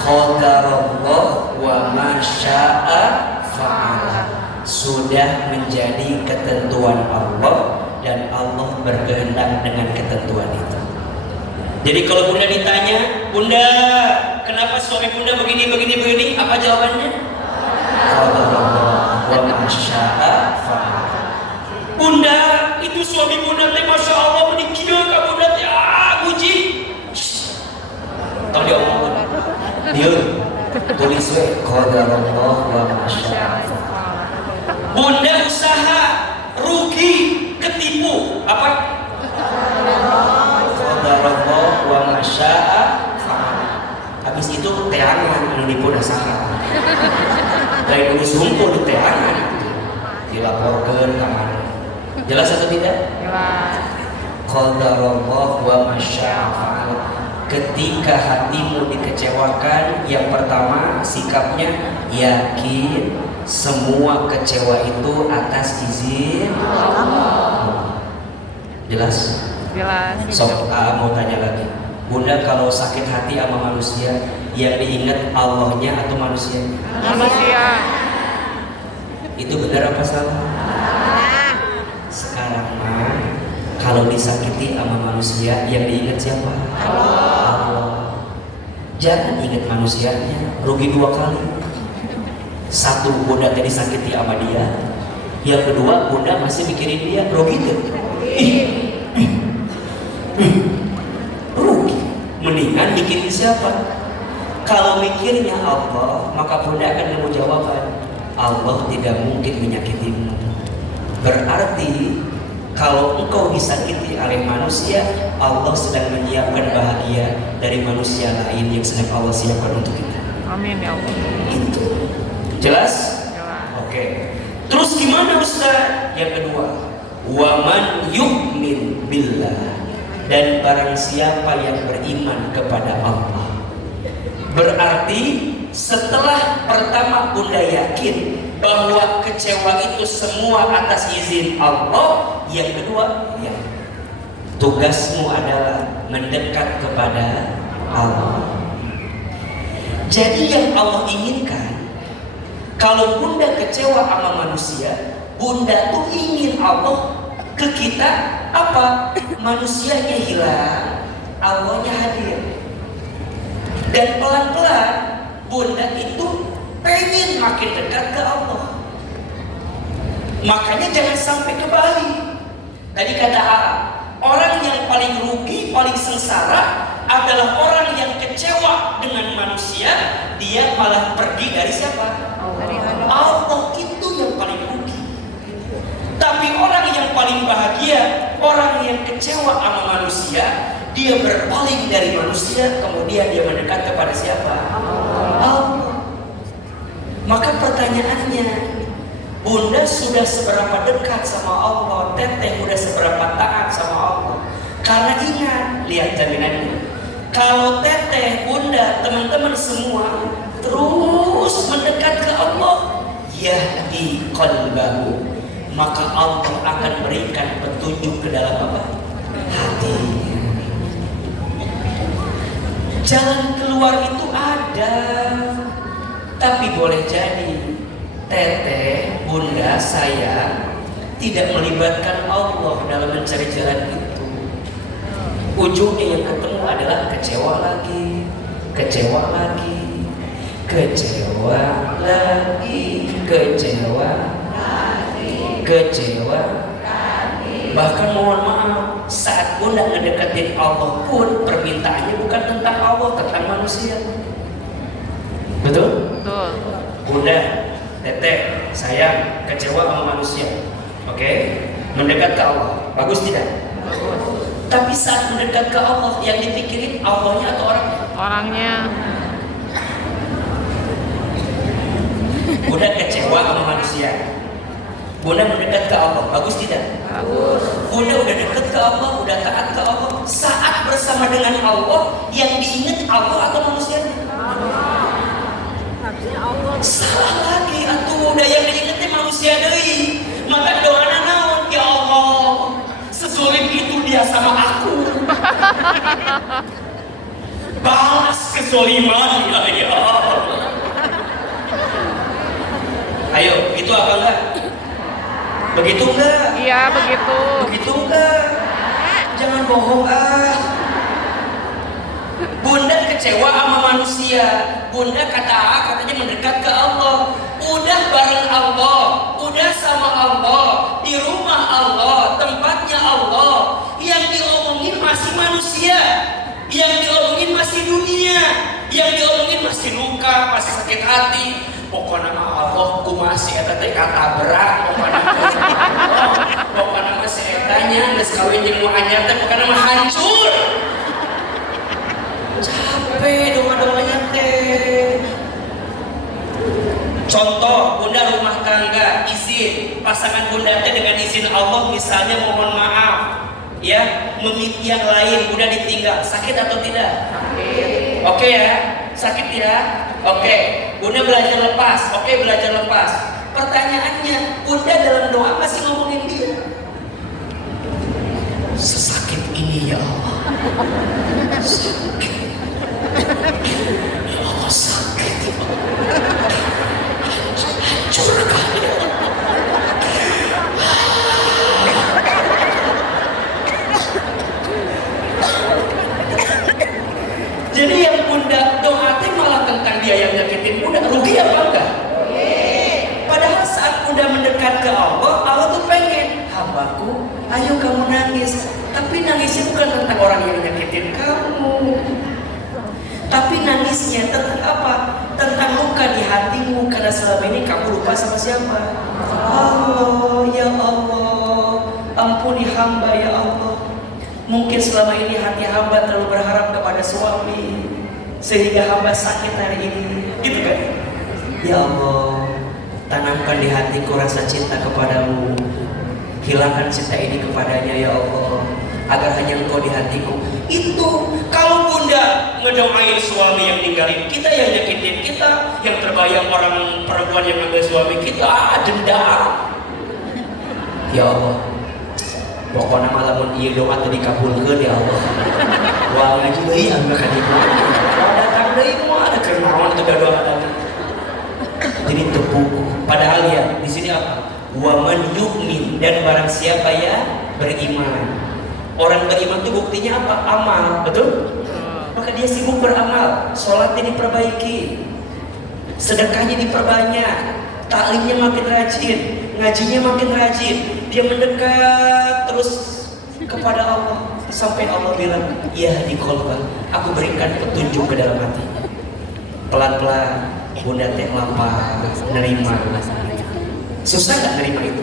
Qadarallah wa ma syaa fa'ala. Sudah menjadi ketentuan Allah dan Allah berkehendak dengan ketentuan itu. Jadi kalau Bunda ditanya, Bunda, kenapa suami Bunda begini? Apa jawabannya? Qadarallah wa ma syaa fa'ala. Bunda, itu suami Bunda teh Masya Allah menikah ka Bunda teh puji. Tong diomongkeun. Dieu tulis we qadarallah wa ma syaa fa'ala. Bunda usaha rugi, ketipu, apa? Qadarallah wa ma syaa fa'ala. Habis itu teangan anu nipu dasar. Dari nulis hunkul di teangan dilaporkeun ka mana. Jelas atau tidak? Jelas. Qadarallah wa ma syaa fa'ala. ketika hatimu dikecewakan, yang pertama sikapnya yakin semua kecewa itu atas izin Allah. Jelas? Jelas. Sok, mau tanya lagi. Bunda kalau sakit hati sama manusia, yang diingat Allahnya atau manusianya? Manusia. Itu benar apa salah? Sekarang mah kalau disakiti sama manusia, yang diingat siapa? Allah. Jangan ingat manusianya, rugi dua kali. Satu, bunda tadi sakiti sama dia. Yang kedua, bunda masih mikirin dia, rugi tuh. Rugi. Mendingan mikirin siapa? Kalau mikirnya Allah, maka bunda akan nemu jawaban. Allah tidak mungkin menyakitimu. Berarti kalau engkau disakiti oleh manusia, Allah sedang menyiapkan bahagia dari manusia lain yang sedang Allah siapkan untuk kita. Amin ya Allah. Itu jelas? Jelas. Oke. Terus gimana Ustaz? Yang kedua, waman yu'min billah, dan barang siapa yang beriman kepada Allah. Berarti setelah pertama bunda yakin bahwa kecewa itu semua atas izin Allah, yang kedua, ya, tugasmu adalah mendekat kepada Allah. Jadi yang Allah inginkan, kalau bunda kecewa sama manusia, bunda tuh ingin Allah ke kita apa? Manusianya hilang, Allahnya hadir. Dan pelan-pelan bunda itu pengen makin dekat ke Allah. Makanya jangan sampai kebalik. Tadi kata Ara, orang yang paling rugi, paling sengsara adalah orang yang kecewa dengan manusia, dia malah pergi dari siapa? Allah. Itu yang paling rugi. Tapi orang yang paling bahagia, orang yang kecewa sama manusia, dia berpaling dari manusia, kemudian dia mendekat kepada siapa? Allah. Maka pertanyaannya, bunda sudah seberapa dekat sama Allah? Teteh sudah seberapa taat sama Allah? Karena ingat, lihat jaminannya, kalau teteh, bunda, teman-teman semua terus mendekat ke Allah, yahdi qalbahu, maka Allah akan berikan petunjuk ke dalam apa? Hatinya. Jalan keluar itu ada, tapi boleh jadi teteh, bunda, saya tidak melibatkan Allah dalam mencari jalan itu. Ujungnya yang ketemu adalah kecewa lagi, kecewa lagi, kecewa lagi, kecewa lagi, kecewa. Bahkan mohon maaf, saat bunda ngedekatin Allah pun permintaannya bukan tentang Allah, tentang manusia. Betul? Betul. Bunda, teteh, sayang, kecewa sama manusia. Oke? Mendekat ke Allah, bagus tidak? Bagus. Tapi saat mendekat ke Allah, yang dipikirin Allahnya atau orangnya? Orangnya. Bunda kecewa sama manusia, bunda mendekat ke Allah, bagus tidak? Bagus. Bunda udah dekat ke Allah, udah taat ke Allah. Saat bersama dengan Allah, yang diingat Allah atau manusianya? Salah lagi, atuh udah yang diingatnya manusia deui. Maka doana naon? Ya Allah, sezolim itu dia sama aku. Balas kezoliman ya Allah. Ayo, itu apa enggak? Begitu enggak? Iya begitu. Begitu enggak? Jangan bohong Bunda kecewa sama manusia. Bunda katanya mendekat ke Allah. Udah bareng Allah, udah sama Allah, di rumah Allah, tempatnya Allah. Yang diomongin masih manusia, yang diomongin masih dunia, yang diomongin masih luka, masih sakit hati. Pokoknya Allah ku masih ada kata berat. Pokoknya masih etanya geus kawin jeung nu anyar teh pokoknya mah hancur. Capek doa-doanya teh. Contoh, bunda rumah tangga, izin pasangan bunda teh dengan izin Allah, misalnya mohon maaf ya, memiliki yang lain, bunda ditinggal, sakit atau tidak? Oke ya, sakit ya. Oke, Bunda belajar lepas. Oke, belajar lepas. Pertanyaannya, Bunda dalam doa masih ngomongin dia. Sesakit ini ya Allah. Sakit. Ya Allah sakit. Hancurkan ya Allah. Jadi yang Bunda doa malah tentang dia yang nyakitin Bunda, rugi apa enggak? Padahal saat Bunda mendekat ke Allah, Allah tuh pengen, hambaku, ayo kamu nangis. Tapi nangisnya bukan tentang orang yang nyakitin kamu, tapi nangisnya tentang apa? Tentang luka di hatimu karena selama ini kamu lupa sama siapa? Allah, ya Allah, ampuni hamba ya Allah. Mungkin selama ini hati hamba terlalu berharap kepada suami sehingga hamba sakit hari ini, gitu kan? Ya Allah, tanamkan di hatiku rasa cinta kepadamu, hilangkan cinta ini kepadanya ya Allah, agar hanya Engkau di hatiku. Itu kalau Bunda ngedoain suami yang ninggalin kita, yang nyakitin kita, yang terbayang orang perempuan yang ngambil suami kita, dendam. Ya Allah, pokoknya malam iya doa tadi dikabulkan ya Allah. Wah ngaji deui anu ka dieu. Wah datang deui mah ada kenaon teu doa tadi. Jadi tepuk. Padahal ya di sini apa? Wa man yu'min, dan barang siapa ya beriman. Orang beriman itu buktinya apa? Amal, betul? Maka dia sibuk beramal, sholatnya diperbaiki, sedekahnya diperbanyak, taklimnya makin rajin, ngajinya makin rajin. Dia mendekat terus kepada Allah sampai Allah bilang, ya di kolban, aku berikan petunjuk ke dalam hati. Pelan-pelan Bunda teh lapar, nerima. Susah nggak nerima itu?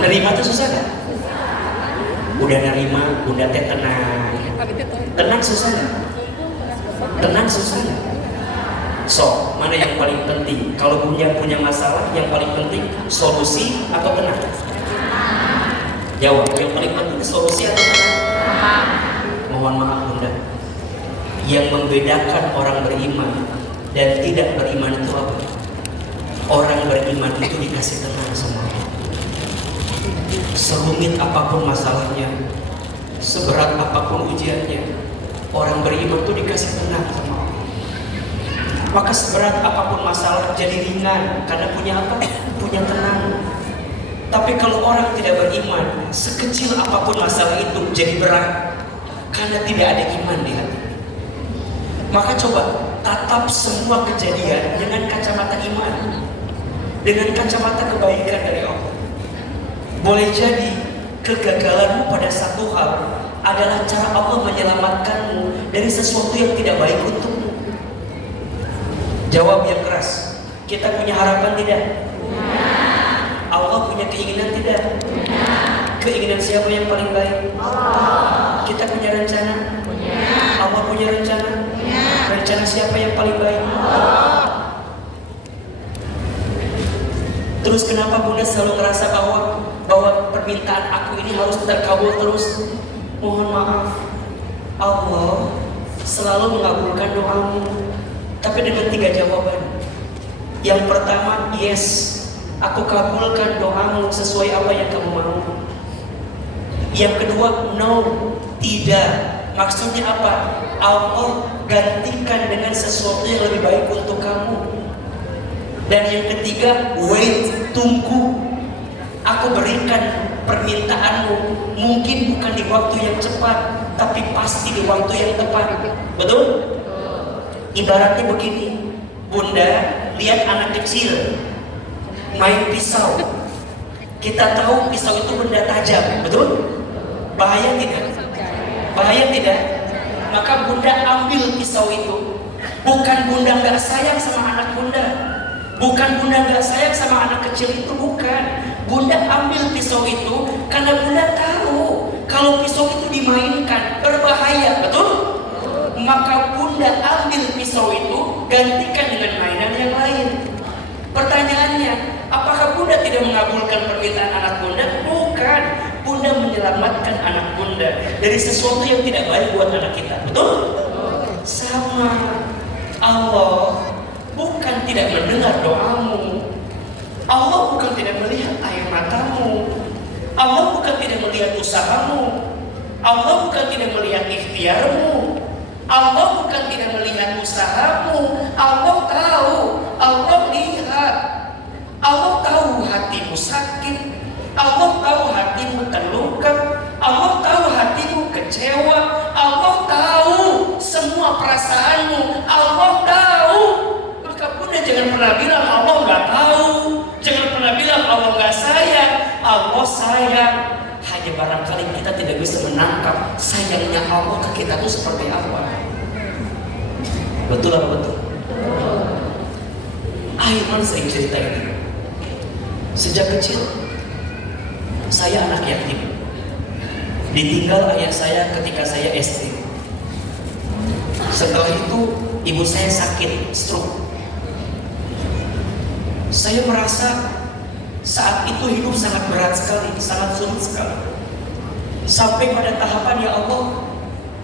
Nerima itu susah nggak? Udah nerima, Bunda teh tenang. Tenang susah nggak? Tenang susah nggak? So, mana yang paling penting? Kalau Bunda punya masalah, yang paling penting solusi atau tenang? Jawab, yang paling penting solusi atau tenang? Mohon maaf Bunda, yang membedakan orang beriman dan tidak beriman itu apa? Orang beriman itu dikasih tenang sama Allah. Serumit apapun masalahnya, seberat apapun ujiannya, orang beriman itu dikasih tenang sama Allah. Maka seberat apapun masalah jadi ringan karena punya apa? Punya tenang. Tapi kalau orang tidak beriman, sekecil apapun masalah itu jadi berat karena tidak ada iman di hati. Maka coba tatap semua kejadian dengan kacamata iman, dengan kacamata kebaikan dari Allah. Boleh jadi kegagalanmu pada satu hal adalah cara Allah menyelamatkanmu dari sesuatu yang tidak baik untukmu. Jawab yang keras. Kita punya harapan tidak? Allah punya keinginan tidak? Keinginan siapa yang paling baik? Allah. Kita punya rencana? Allah punya rencana? Rencana siapa yang paling baik? Allah. Terus kenapa Bunda selalu ngerasa bahwa permintaan aku ini harus terkabul terus? Mohon maaf, Allah selalu mengabulkan doamu, tapi dengan 3 jawaban. Yang pertama, yes, aku kabulkan doamu sesuai apa yang kamu mau. Yang kedua, no, tidak. Maksudnya apa? Allah gantikan dengan sesuatu yang lebih baik untuk kamu. Dan yang ketiga, wait, tunggu. Aku berikan permintaanmu, mungkin bukan di waktu yang cepat, tapi pasti di waktu yang tepat. Betul? Ibaratnya begini, Bunda lihat anak kecil main pisau. Kita tahu pisau itu benda tajam, betul? Bahaya tidak? Bahaya tidak? Maka Bunda ambil pisau itu. Bukan Bunda nggak sayang sama anak Bunda, bukan Bunda nggak sayang sama anak kecil itu, bukan. Bunda ambil pisau itu karena Bunda tahu kalau pisau itu dimainkan berbahaya, betul? Maka Bunda ambil pisau itu gantikan dengan mainan yang lain. Pertanyaannya, apakah Bunda tidak mengabulkan permintaan anak Bunda? Bukan. Bunda menyelamatkan anak Bunda dari sesuatu yang tidak baik buat anak kita, betul? sama. Allah bukan tidak mendengar doamu. Allah bukan tidak melihat air matamu. Allah bukan tidak melihat usahamu. Allah bukan tidak melihat ikhtiarmu. Allah bukan tidak melihat usahamu. Allah tahu. Allah lihat. Allah tahu hatimu sakit. Allah tahu hatimu terluka. Allah tahu hatimu kecewa. Allah tahu semua perasaanmu. Allah tahu. Maka Bunda jangan pernah bilang Allah nggak tahu. Jangan pernah bilang Allah nggak sayang. Allah sayang. Hanya barangkali kita tidak bisa menangkap sayangnya Allah ke kita itu seperti apa. Betul apa betul? Aiman sering cerita ini. Sejak kecil saya anak yatim. Ditinggal ayah saya ketika saya SD. Setelah itu ibu saya sakit stroke. Saya merasa saat itu hidup sangat berat sekali, sangat sulit sekali. Sampai pada tahapan, ya Allah,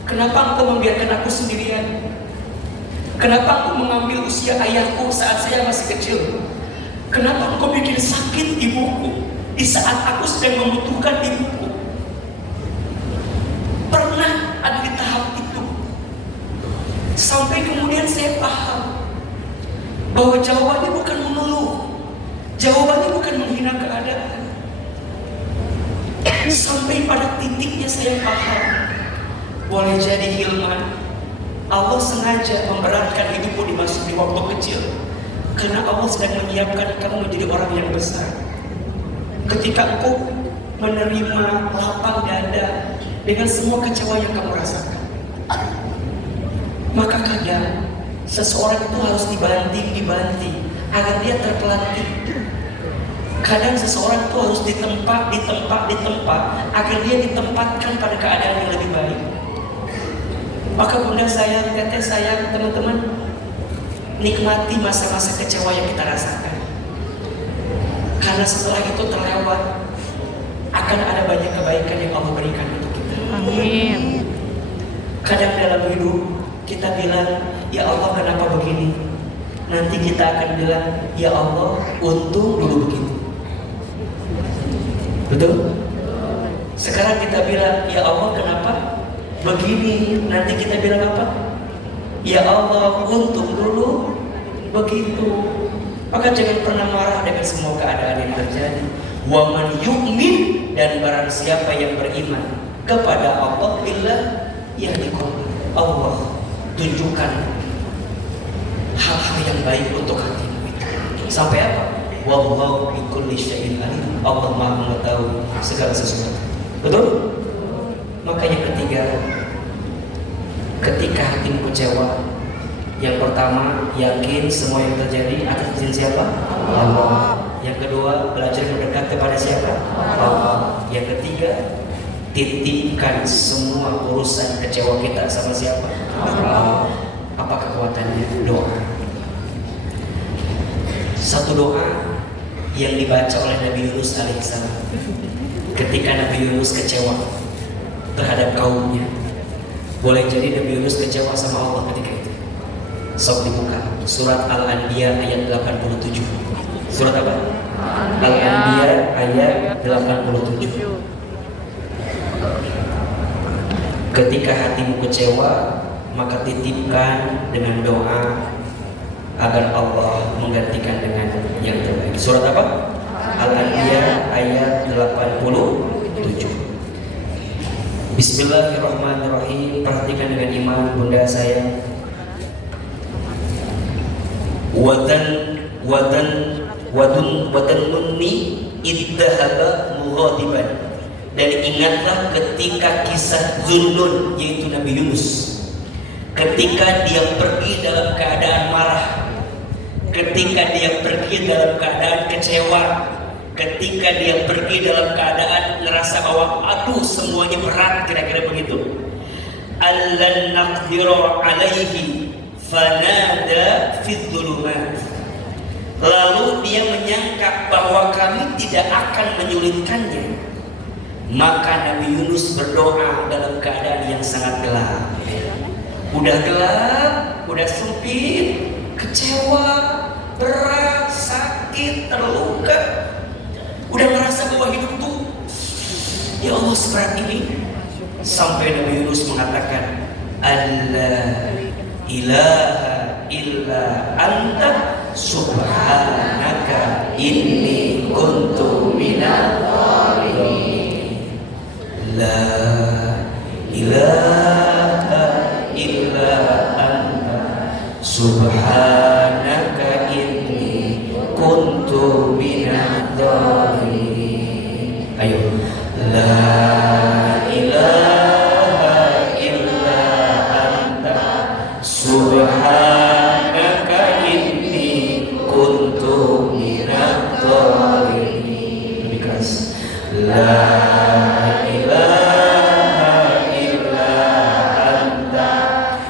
kenapa Engkau membiarkan aku sendirian? Kenapa Engkau mengambil usia ayahku saat saya masih kecil? Kenapa Engkau bikin sakit ibuku di saat aku sedang membutuhkan ibuku? Pernah ada di tahap itu. Sampai kemudian saya paham bahwa jawabannya bukan mengeluh. Jawabannya bukan menghina keadaan. Sampai pada titiknya saya paham, boleh jadi Hilman, Allah sengaja memberatkan hidupmu di waktu kecil, karena Allah sedang menyiapkan kamu menjadi orang yang besar. Ketika engkau menerima lapang dada dengan semua kecewa yang kamu rasakan, maka kadang seseorang itu harus dibanting agar dia terpelanting. Kadang seseorang itu harus ditempa agar dia ditempatkan pada keadaan yang lebih baik. Maka Bunda sayang, Teteh sayang, teman-teman, nikmati masa-masa kecewa yang kita rasakan. Karena setelah itu terlewat, akan ada banyak kebaikan yang Allah berikan untuk kita. Amin. Kadang dalam hidup kita bilang, ya Allah kenapa begini? Nanti kita akan bilang, ya Allah untung dulu begitu. Betul? Sekarang kita bilang, ya Allah kenapa begini? Nanti kita bilang apa? Ya Allah untung dulu begitu. Maka jangan pernah marah dengan semua keadaan yang terjadi. Wa man yu'min, dan barang siapa yang beriman kepada Allah, billah yahdikum. Allah tunjukkan hal-hal yang baik untuk hatimu. Sampai apa? Wallahu bi kulli syai'in alim. Allah Maha mengetahui segala sesuatu. Betul? Maka yang ketiga, ketika hatimu kecewa, yang pertama yakin semua yang terjadi atas izin siapa? Allah. Yang kedua, belajar mendekat kepada siapa? Allah. Yang ketiga, titipkan semua urusan kecewa kita sama siapa? Allah. Apa kekuatannya? Doa. Satu doa yang dibaca oleh Nabi Yunus alaihissalam ketika Nabi Yunus kecewa terhadap kaumnya. Boleh jadi Nabi Yunus kecewa sama Allah ketika itu. Sok dibuka surat Al-Anbiya ayat 87. Surat apa? Al-Anbiya ayat 87. Ketika hatimu kecewa, maka titipkan dengan doa agar Allah menggantikan dengan yang terbaik. Surat apa? Al-Anbiya ayat 87. Bismillahirrahmanirrahim. Perhatikan dengan iman, Bunda saya. Wadan munni iddahaba mughadiban. Dan ingatlah ketika kisah Zunnun, yaitu Nabi Yunus, ketika dia pergi dalam keadaan marah, ketika dia pergi dalam keadaan kecewa, ketika dia pergi dalam keadaan ngerasa bahwa aduh semuanya berat, kira-kira begitu. Allan naqdiru alaihi fanada fid dhulumat. Lalu dia menyangka bahwa kami tidak akan menyulitkannya. Maka Nabi Yunus berdoa dalam keadaan yang sangat gelap. Udah gelap, udah sempit, kecewa, berat, sakit, terluka. Udah ngerasa bahwa hidup tuh ya Allah seberat ini. Sampai Nabi Yunus mengatakan, Allah ilaha illa anta subhanaka inni kuntu minadh dhalimin. La ilaha illa anta subhanaka inni kuntu minadh dhalimin. Ayo, la ilaha illa anta subhanaka inni kuntu minadh dhalimin. Lebih keras. La ilaha illa anta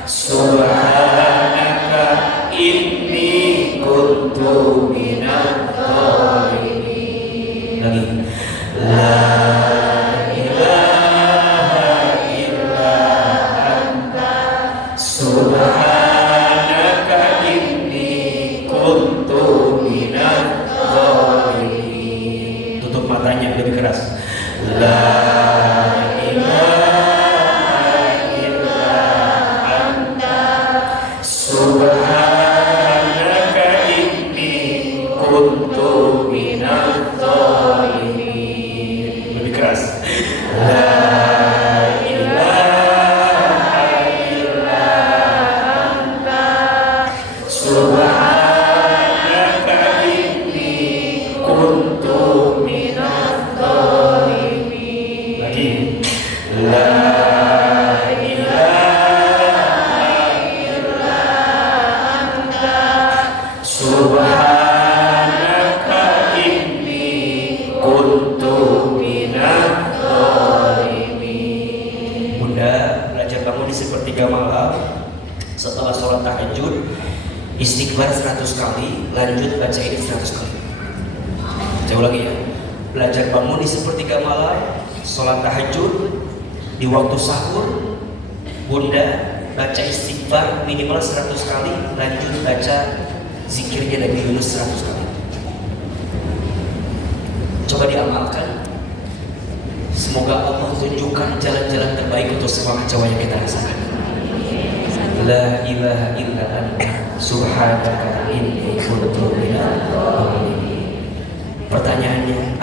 subhanaka inni kuntu minadh dhalimin. Lagi. La subhanaka inni kuntu minadh dhalimin. Tutup matanya lebih keras. La ilaha illa anta subhanaka inni kuntu minadh dhalimin. Lebih keras. La subhanaka inni kuntu minadh dhalimin. Lagi. La ilaha illa anta subhanaka inni kuntu minadh dhalimin. Bunda belajar bangun di sepertiga malam. Setelah sholat tahajud, istighfar 100 kali, lanjut baca ini 100 kali. Saya ulangi ya. Belajar bangun di sepertiga malam, sholat tahajud, di waktu sahur, Bunda baca istighfar minimal 100 kali, lanjut baca zikirnya Nabi Yunus 100 kali. Coba diamalkan. Semoga Allah tunjukkan jalan-jalan terbaik untuk semua kecewa yang kita rasakan. La ilaha illa anta subhanaka inni kuntu minadh dhalimin. Pertanyaannya,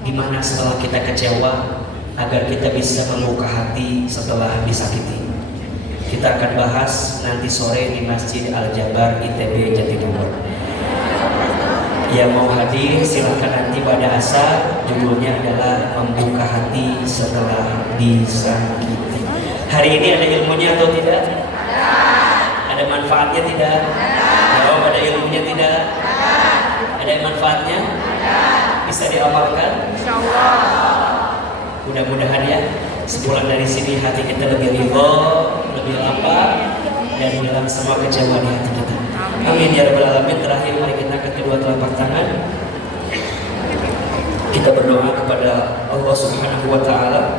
gimana setelah kita kecewa agar kita bisa membuka hati setelah disakiti? Kita akan bahas nanti sore di Masjid Al-Jabar ITB Jatiluhur. Yang mau hadir silahkan nanti pada asar. Judulnya adalah membuka hati setelah disakiti. Hari ini ada ilmunya atau tidak? Ada manfaatnya tidak? Jawab, ada ilmunya tidak? Ada manfaatnya? Bisa diamalkan? Insyaallah. Mudah-mudahan ya, sepulang dari sini hati kita lebih ridho, lebih lapang, dan dalam semua kecewa di hati kita. Amin ya rabbal alamin. Terakhir mari kita angkat kedua telapak tangan. Kita berdoa kepada Allah Subhanahu wa taala.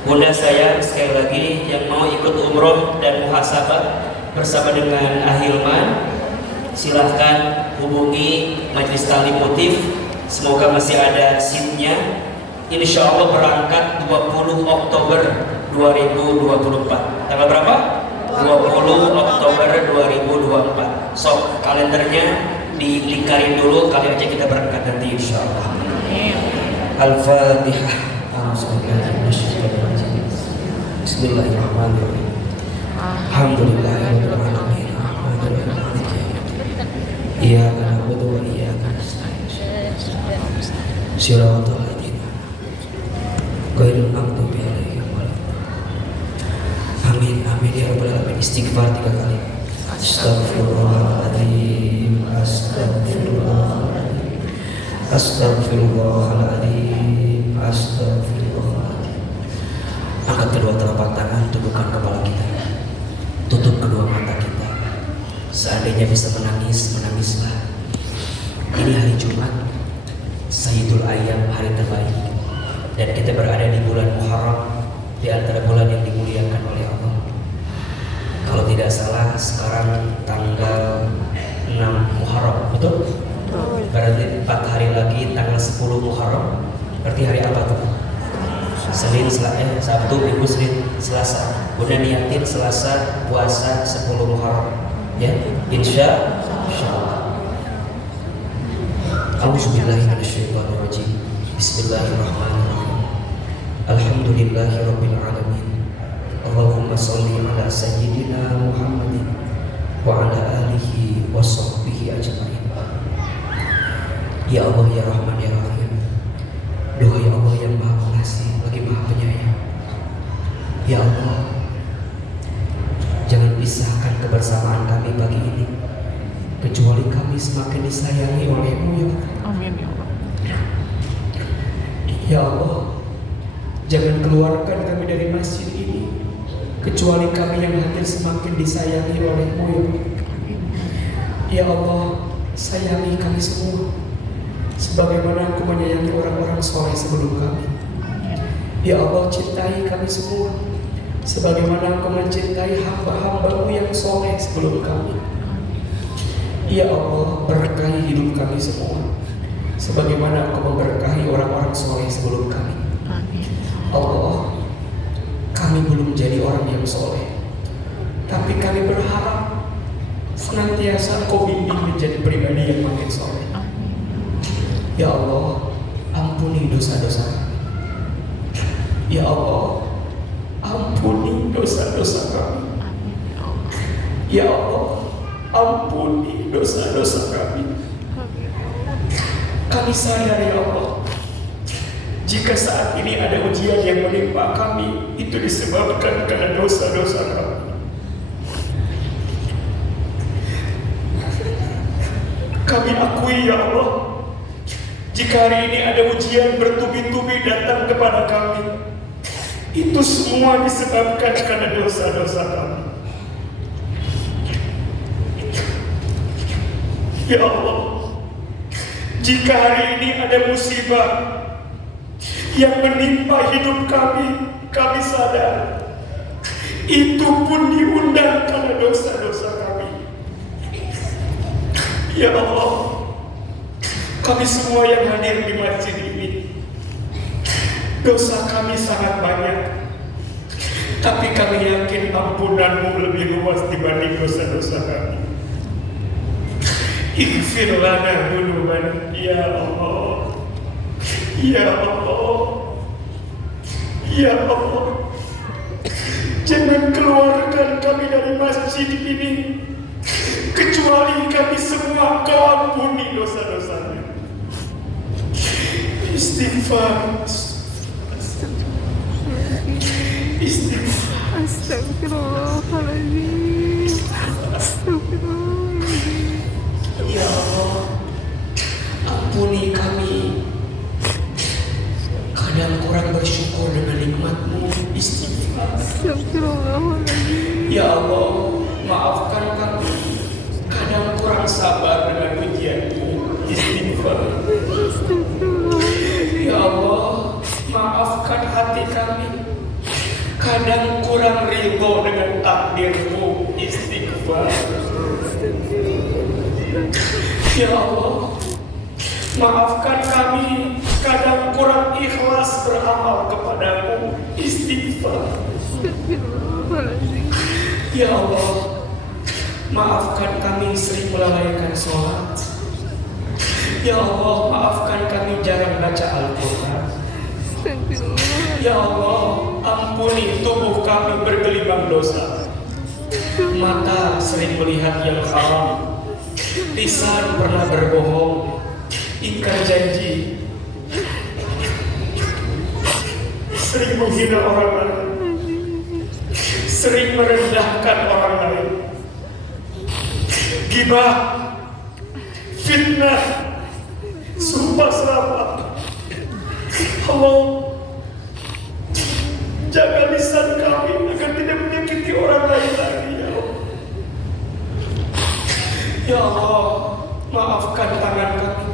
Bunda sayang, sekali lagi yang mau ikut umroh dan muhasabah bersama dengan Ahilman, silahkan hubungi Majelis Ta'lim Motif. Semoga masih ada seatnya. Insya Allah berangkat 20 Oktober 2024. Tanggal berapa? 20 Oktober 2024. Sok kalendernya dilingkarin dulu, kali aja kita berangkat nanti insya Allah. Al-Fatihah. Bismillahirrahmanirrahim. Alhamdulillahirabbil alamin. Iyyaka na'budu wa iyyaka nasta'in. Shiratal ladzina ghairil maghdubi 'alaihim waladdallin. Amin amin ya rabbal alamin. Istighfar 3 kali. Astagfirullahaladzim. Astagfirullahaladzim. Astagfirullahaladzim. Astagfirullahaladzim. Angkat kedua telapak tangan, tundukkan kepala kita, tutup kedua mata kita. Seandainya bisa menangis, menangislah. Ini hari Jumat, Sayyidul Ayyam, hari terbaik, dan kita berada di bulan Muharram, di antara bulan yang dimuliakan oleh Allah. tidak salah sekarang tanggal 6 Muharram, betul? Berarti 4 hari lagi tanggal 10 Muharram. Berarti hari apa tuh? Senin, Sabtu, Minggu, Senin, Selasa. Udah niatin Selasa puasa 10 Muharram. Ya, insya Allah. A'udzubillahiminasyaitonirrajim. Bismillahirrahmanirrahim. Alhamdulillahirabbil alamin. Allahumma sholli ala sayyidina Muhammadin wa ala alihi wa sahbihi ajma'in. Ya Allah ya Rahman ya Rahim. Doa ya Allah yang Maha Pengasih lagi Maha Penyayang. Ya Allah, jangan pisahkan kebersamaan kami pagi ini, kecuali kami semakin disayangi oleh-Mu ya Allah. Amin ya Allah. Ya Allah, jangan keluarkan kami dari masjid ini, kecuali kami yang hadir semakin disayangi oleh-Mu ya Allah. Ya Allah, sayangi kami semua sebagaimana Engkau menyayangi orang-orang soleh sebelum kami. Ya Allah, cintai kami semua sebagaimana Engkau mencintai hamba-hamba-Mu yang soleh sebelum kami. Ya Allah, berkahi hidup kami semua sebagaimana Engkau memberkahi orang-orang soleh sebelum kami. Allah, kami belum jadi orang yang soleh, tapi kami berharap senantiasa Engkau bimbing menjadi pribadi yang makin soleh. Ya Allah, ampuni dosa-dosa kami. Ya Allah, ampuni dosa-dosa kami. Ya Allah, ampuni dosa-dosa kami. Kami sadar ya Allah, jika saat ini ada ujian yang menimpa kami, itu disebabkan karena dosa-dosa kami. Kami akui ya Allah, jika hari ini ada ujian bertubi-tubi datang kepada kami, itu semua disebabkan karena dosa-dosa kami. Ya Allah, jika hari ini ada musibah yang menimpa hidup kami, kami sadar itu pun diundang karena dosa-dosa kami. Ya Allah, kami semua yang hadir di masjid ini, dosa kami sangat banyak, tapi kami yakin ampunan-Mu lebih luas dibanding dosa-dosa kami. Ighfir lana dzunubana ya Allah. Ya Allah, ya Allah, jangan keluarkan kami dari masjid ini kecuali kami semua Kau ampuni dosa-dosanya. Istighfar, istighfar. Astagfirullahaladzim. Astagfirullahaladzim. Ya Allah, ampuni kami. Kadang kurang bersyukur dengan nikmat-Mu. Istighfar. Astagfirullahaladzim. Ya Allah, maafkan kami. Kadang kurang sabar dengan ujian-Mu. Istighfar. Ya Allah, maafkan hati kami. Kadang kurang ridho dengan takdir-Mu. Istighfar. Ya Allah, maafkan kami. Kadang kurang ikhlas beramal kepadamu. Istighfar. Ya Allah, maafkan kami sering melalaikan sholat. Ya Allah, maafkan kami jarang baca Al-Quran. Ya Allah, ampuni tubuh kami bergelimang dosa. Mata sering melihat yang haram, lisan pernah berbohong, ingkar janji, sering menghina orang lain, sering merendahkan orang lain, ghibah, fitnah, sumpah serapah. Allah, jaga lisan kami agar tidak menyakiti orang lain lagi ya Allah. Ya Allah, maafkan tangan kami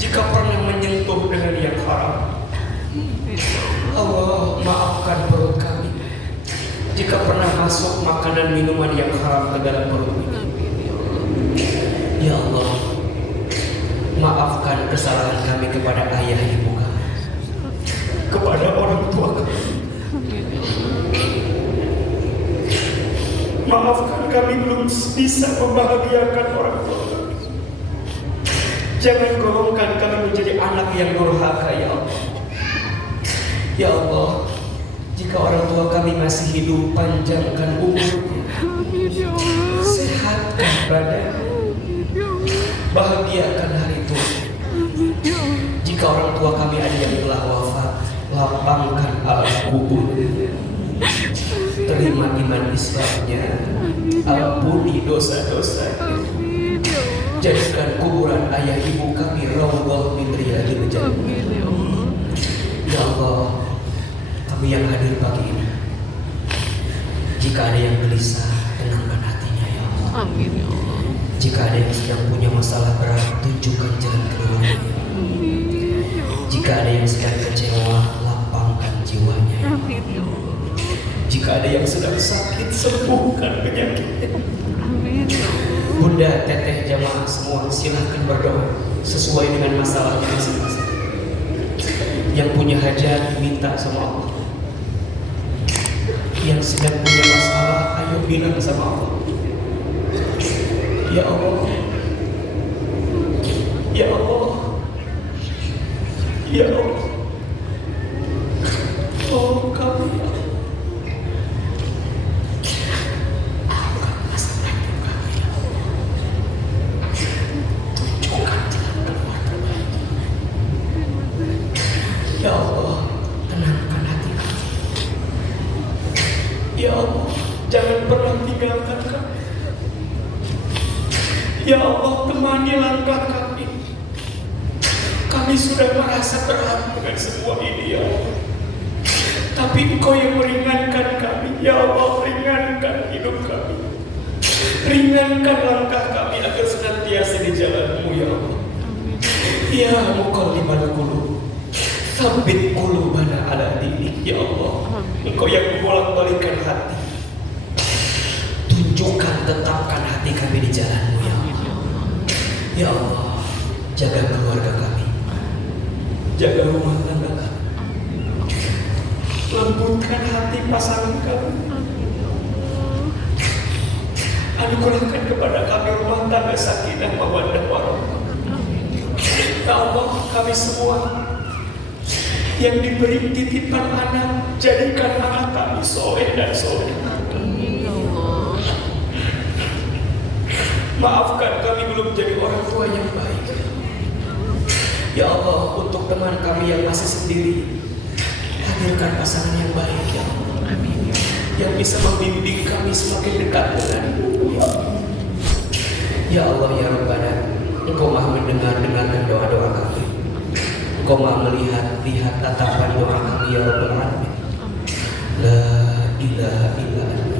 jika pernah menyentuh dengan yang haram. Allah, maafkan perut kami jika pernah masuk makanan minuman yang haram ke dalam perut ini. Ya Allah, maafkan kesalahan kami kepada ayah ibu kami, kepada orang tua kami. Maafkan kami belum bisa membahagiakan orang tua kami. Jangan golongkan kami menjadi anak yang durhaka, ya Allah. Ya Allah, jika orang tua kami masih hidup, panjangkan umurnya, sehatkan badannya, bahagiakan hari tua. Jika orang tua kami ada yang telah wafat, lapangkan alam kubur, terima iman Islamnya, ampuni dosa-dosanya, jadikan kuburan ayah ibu kami raudhah min riyadil jannah. Ya Allah, kami yang hadir pagi ini, jika ada yang gelisah, tenangkan hatinya, ya Allah. Amin ya Allah. Jika ada yang sedang punya masalah berat, tunjukkan jalan keluarnya. Jika ada yang sedang kecewa, lapangkan jiwanya, ya Allah. Jika ada yang sedang sakit, sembuhkan penyakitnya. Bunda, teteh, jamaah semua, silahkan berdoa sesuai dengan masalah masing-masing. Yang punya hajat minta sama Allah. Yang sedang punya masalah, ayo bilang sama Allah. Ya Allah, ya Allah, ya Allah, oh kami, ya Allah, tenangkan hati kami. Ya Allah, jangan pernah tinggalkan kami. Ya Allah, temani langkah kami. Kami sudah merasa berat dengan semua ini, ya Allah. Tapi Engkau yang meringankan kami. Ya Allah, ringankan hidup kami. Ringankan langkah kami agar senantiasa di jalan-Mu, ya Allah. Ya Muqallibal Qulub, tsabbit qulubana ala dinik, ya Allah. Engkau yang membolak-balikkan hati. Tunjukkan, tetapkan hati kami di jalan-Mu, ya Allah. Ya Allah, jaga keluarga kami, jaga rumah tangga kami, lembutkan hati pasangan kami. Anugerahkan kepada kami rumah tangga sakinah mawaddah warahmah. Ya Allah, kami semua yang diberi titipan anak, jadikan anak kami soleh dan solehah. Maafkan kami belum jadi orang tua yang baik. Ya Allah, untuk teman kami yang masih sendiri, hadirkan pasangan yang baik, ya Allah. Yang bisa membimbing kami semakin dekat dengan-Mu, ya Allah. Ya Allah, ya Rabbana, Engkau maha mendengar-dengarkan doa-doa kami. Engkau maha melihat tatapan doa kami, ya Rabbal Alamin. La ilaha illa anta